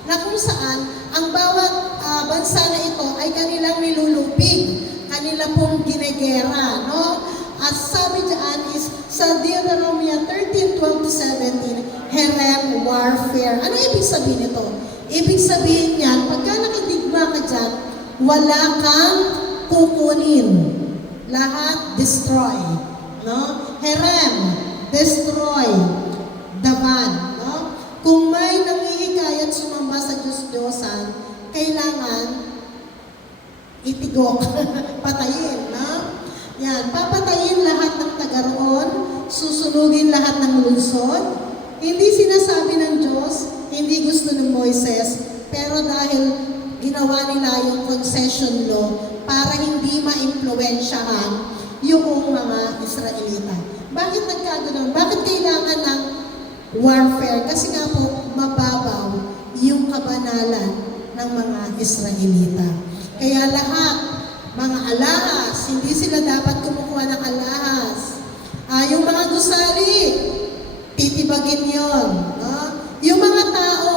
na kung saan ang bawat bansa na ito ay kanilang nilulupig, kanila pong ginegera, no? At sabi dyan is sa Deuteronomy 13:12-17, herem warfare. Ano ibig sabihin nito? Ibig sabihin niyan, pagka nakidigma ka dyan, wala kang kukunin. Lahat destroy. No? Herem, destroy. Daban. No? Kung may nanghihikayat sumamba sa Diyos-Diyosan, kailangan itigok, patayin. No? Yan, papatayin lahat ng taga-roon, susunugin lahat ng lungsod. Hindi sinasabi ng Diyos, hindi gusto ng Moises, pero dahil ginawa nila yung concession law para hindi ma-impluensyahan yung mga Israelita. Bakit nagkaganoon? Bakit kailangan ng warfare? Kasi nga po, mababaw yung kabanalan ng mga Israelita. Kaya lahat, mga alahas, hindi sila dapat kumukuha ng alahas. Yung mga gusali, titibagin yon. No? Yung mga tao,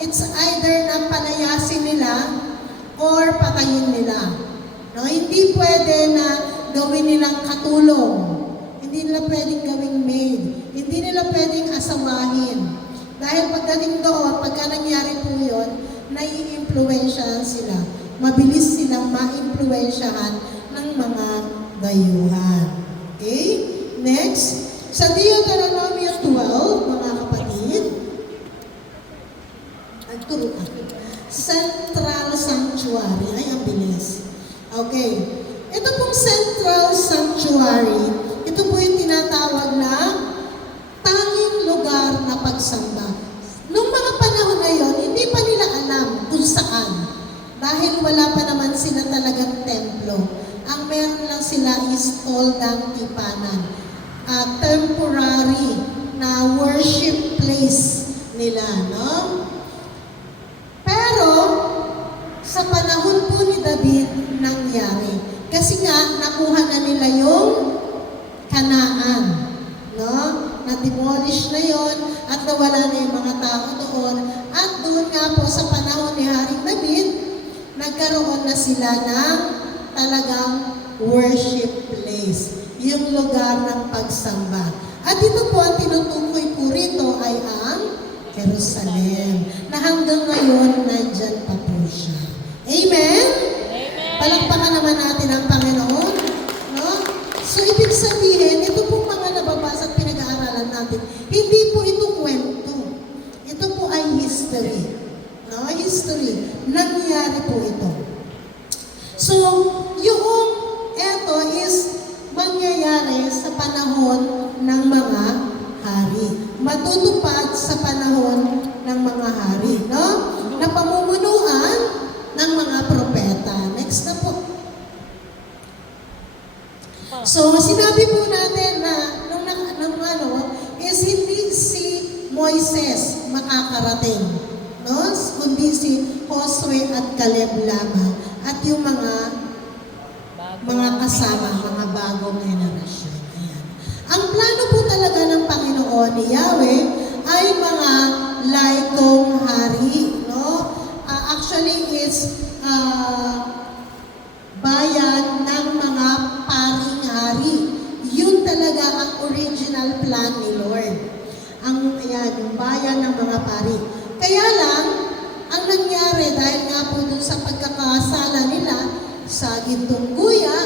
it's either na palayasin nila or patayin nila. No, hindi pwede na gawin nilang katulong. Hindi nila pwedeng gawing maid. Hindi nila pwedeng asawahin. Dahil pagdating doon, pagka nangyari po yun, nai-impluwensyahan sila. Mabilis silang ma-impluwensyahan ng mga dayuhan. Okay? Next, sa Deuteronomy 12, mga kapatid, nagturo ako. Central Sanctuary. Ay, ang bilis. Okay. Ito pong Central Sanctuary, ito po yung tinatawag na tanging lugar na pagsamba. Nung mga panahon na yon, hindi pa nila alam kung saan. Dahil wala pa naman sila talagang templo. Ang meron lang sila is toldang tipanan. Temporary na worship place nila, no? Pero, sa panahon po ni David, nangyari. Kasi nga, nakuha na nila yung Kanaan. No? Na-demolish na yon at nawala na yung mga tao doon. At doon nga po sa panahon ni Haring David, nagkaroon na sila ng talagang worship place. Yung lugar ng pagsamba. At ito po, ang tinutukoy po rito ay ang Jerusalem. Na hanggang ngayon, nandyan pa po siya. Amen? Amen. Palakpakan naman natin ang Panginoon. No? So, ibig sabihin, ito pong mga nababasa at pinag-aaralan natin, hindi po ito kwento. Ito po ay history. No? History. Nangyari po ito. So, yung eto is mangyayari sa panahon ng mga hari. Matutupad sa panahon ng mga hari. No? Na pamumunuan ng mga propeta. Next na po. So, sinabi po natin na nung is hindi si Moises makakarating, no? Kundi si Josue at Caleb lamang at yung mga kasama, mga bagong henerasyon. Ayan. Ang plano po talaga ng Panginoon ni Yahweh ay mga laikong hari, no? Actually, it's bayan ng mga paring hari. Yun talaga ang original plan ni Lord. Yung bayan ng mga pari. Kaya lang, ang nangyari dahil nga po dun sa pagkakasala nila sa Gintong Guya,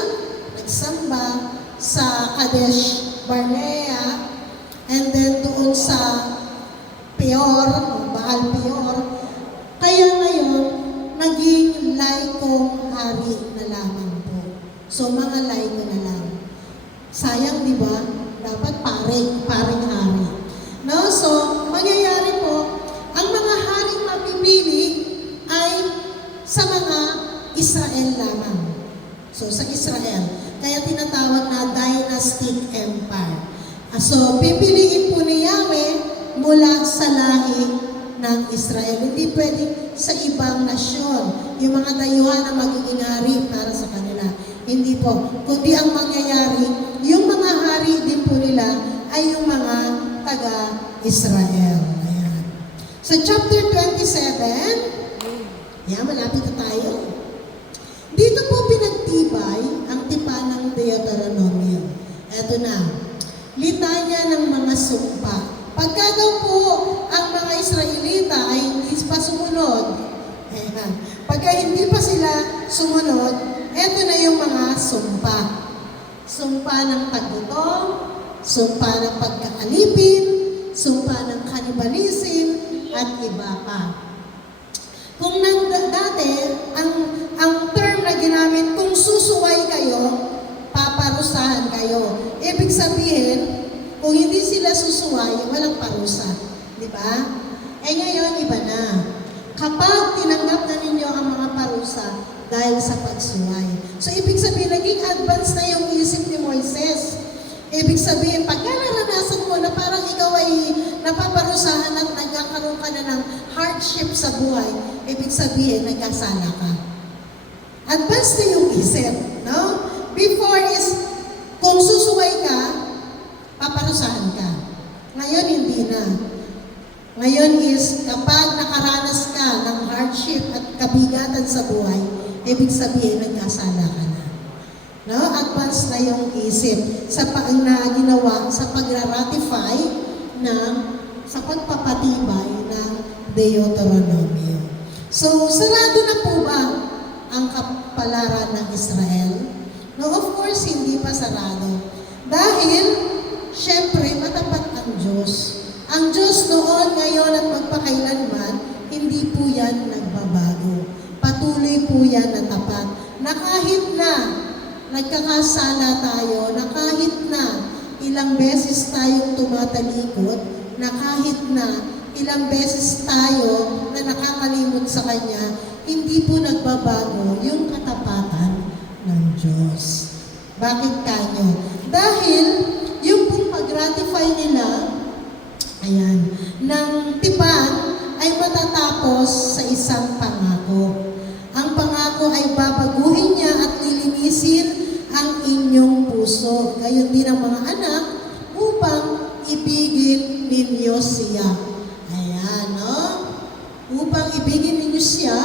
nagsamba sa Kadesh Barnea, and then doon sa Peor, Baal Peor, kaya ngayon, naging laikong hari na lamang po. So, mga laiko na lang. Sayang, di ba? Dapat paring hari. No? So, mangyayari po, ang mga haring mapipili ay sa mga Israel lamang. So, sa Israel. Kaya tinatawag na dynastic empire. So, pipiliin po ni Yahweh mula sa lahi ng Israel. Hindi pwedeng sa ibang nasyon. Yung mga dayuhan na magiging hari para sa kanila. Hindi po. Kundi ang mangyayari, yung mga hari din po nila ay yung mga taga-Israel. Ayan. Sa chapter 27, yan, malapit na tayo. Dito po pinagtibay ang tipan ng Deuteronomy. Eto na. Litanya ng mga sumpa. Pagka daw po ang mga Israelita ay hindi pa sumunod, ayan, pagka hindi pa sila sumunod, eto na yung mga sumpa. Sumpa ng paggutom, sumpa ng pagkaalipin, sumpa ng kanibalism, at iba pa. Kung dati, ang term na ginamit, kung susuway kayo, paparusahan kayo. Ibig sabihin, kung hindi sila susuway, walang parusa. Di ba? Eh ngayon, iba na. Kapag tinanggap na ninyo ang mga parusa dahil sa pagsuway. So, ibig sabihin, naging advance na yung isip ni Moises. Ibig sabihin, pagka naranasan mo na parang ikaw ay napaparusahan at nagkakaroon ka na ng hardship sa buhay, ibig sabihin, nagkasala ka. Advance na yung isip, no? Before is, kung susuway ka, paparusahan ka. Ngayon, hindi na. Ngayon is, kapag nakaranas ka ng hardship at kabigatan sa buhay, ibig sabihin, nagkasala ka na. No? Advance na yung isip sa na ginawa sa pagra-ratify sa pagpapatibay ng Deuteronomio. So, sarado na po ba ang kapalaran ng Israel? No, of course, hindi pa sarado. Dahil, syempre, matapat ang Diyos. Ang Diyos noon, ngayon at magpakailanman, hindi po yan nagbabago. Patuloy po yan na tapat. Na kahit na nagkakasala tayo, na kahit na ilang beses tayong tumatalikod, na kahit na ilang beses tayo na nakakalimot sa Kanya, hindi po nagbabago yung katapatan ng Diyos. Bakit kanyo? Dahil yung pong pag-ratify nila, ng tipan ay matatapos sa isang pangako. Ang pangako ay babaguhin niya at lilinisin ang inyong puso. Gayon din ang mga anak upang ibigin ninyo siya. Ayan, no? Upang ibigin ninyo siya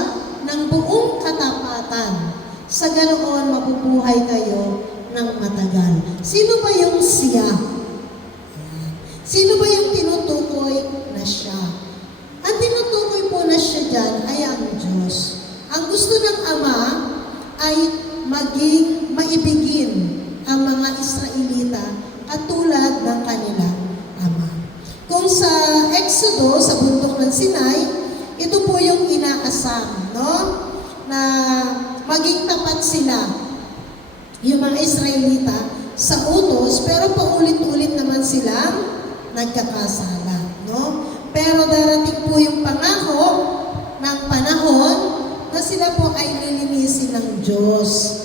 ng buong katapatan. Sa ganoon, mabubuhay kayo ng matagal. Sino ba yung siya? Ayan. Sino ba yung tinutukoy na siya? Ang tinutukoy po na siya dyan ay ang Diyos. Ang gusto ng Ama ay maibigin ang mga Israelita katulad ng kanilang Ama. Kung sa Exodo, sa bundok ng Sinai, ito po yung inaasam, no? Na maging tapat sila, yung mga Israelita, sa utos, pero paulit-ulit naman silang nagkakasala, no? Pero darating po yung pangako ng panahon na sila po ay lilinisin ng Diyos.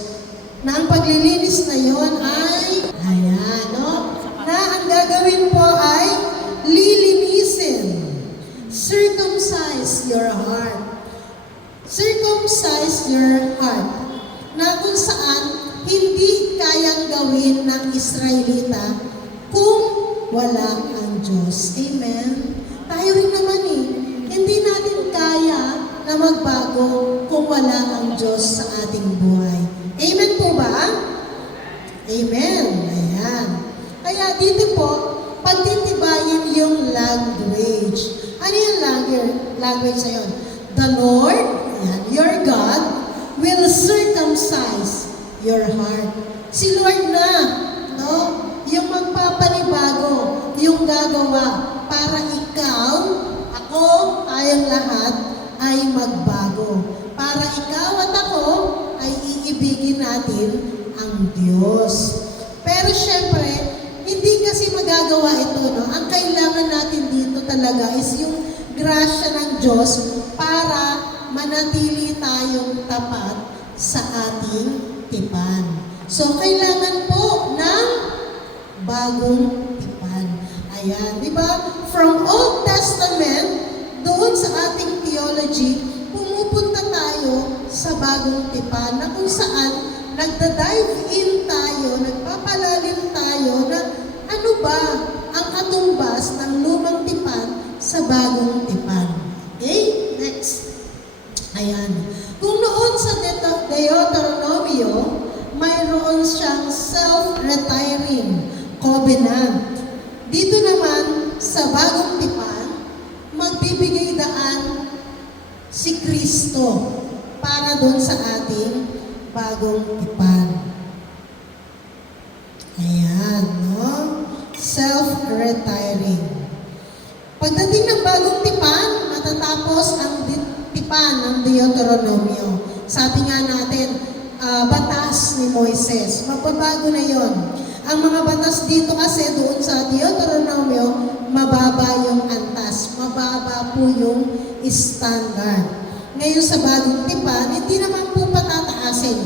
Na ang paglilinis na yon ay, ayan, no? Na ang gagawin po ay lilinisin. Circumcise your heart. Circumcise your heart. Na kung saan hindi kayang gawin ng Israelita kung wala ang Diyos. Amen? Tayo rin naman hindi natin kaya na magbago kung wala ang Diyos sa ating buhay. Amen po ba? Amen. Ayan. Kaya dito po, pagtitibayin yung language. Ano yung language na yun? The Lord, your God, will circumcise your heart. Si Lord na, no? Yung magpapanibago, yung gagawa para ikaw, ako, tayong lahat, ay magbago. Para ikaw at ako, ay iibigin natin ang Diyos. Pero syempre, hindi kasi magagawa ito, no? Ang kailangan natin dito talaga is yung grasya ng Diyos para manatili tayong tapat sa ating tipan. So, kailangan po ng bagong tipan. Ayan, di ba? From Old Testament, doon sa ating theology, pumupunta tayo sa bagong tipan na kung saan nagda-dive in tayo, nagpapalalim tayo na ano ba ang katumbas ng lumang tipan sa bagong tipan. Okay? Next. Ayan. Kung noon sa Deuteronomio, mayroon siyang self-retiring covenant. Dito naman, sa bagong tipan, magbibigay daan si Kristo para doon sa ating bagong tipan. Ayan, no? Self-retiring. Pagdating ng bagong tipan, matatapos ang tipan ng Deuteronomio. Sabi nga natin, batas ni Moises. Magbabago na yon. Ang mga batas dito kasi doon sa Deuteronomio, mababa yung antas. Mababa po yung standard. Ngayon sa bagong tipan, hindi naman po patataasin,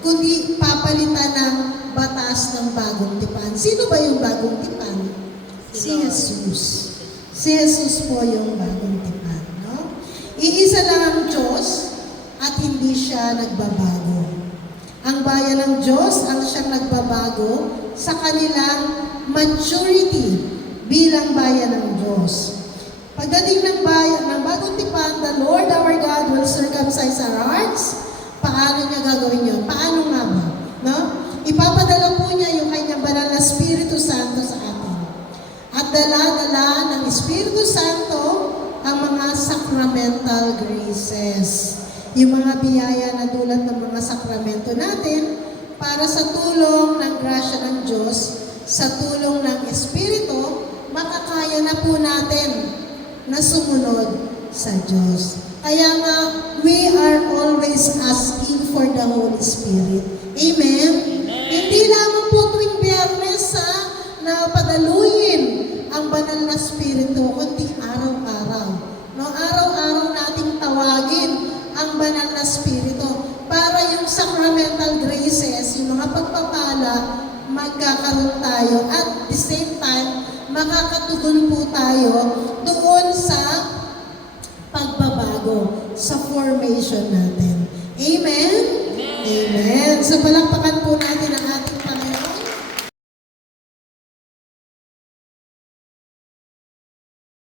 kundi papalitan ng batas ng bagong tipan. Sino ba yung bagong tipan? Si Jesus. Si Jesus po yung bagong tipan. No? Iisa lang ang Diyos at hindi siya nagbabago. Ang bayan ng Diyos ang siyang nagbabago sa kanilang maturity bilang bayan ng Diyos. Pagdating ng bagong tipan, the Lord our God will circumcise our hearts. Paano niya gagawin yun? Paano nga ba? No? Espiritu Santo ang mga sacramental graces. Yung mga biyaya na dulot ng mga sakramento natin para sa tulong ng grasya ng Diyos, sa tulong ng Espiritu, makakaya na po natin na sumunod sa Diyos. Kaya nga, we are always asking for the Holy Spirit. Amen? Hindi lamang po tuwing Biyernes na padaluyin ang banal na Espiritu, kundi araw-araw. No, araw-araw nating tawagin ang banal na Espiritu para yung sacramental graces, yung mga pagpapala, magkakaroon tayo at the same time, makakatugon po tayo doon sa pagbabago, sa formation natin. Amen? Amen. So palakpakan po natin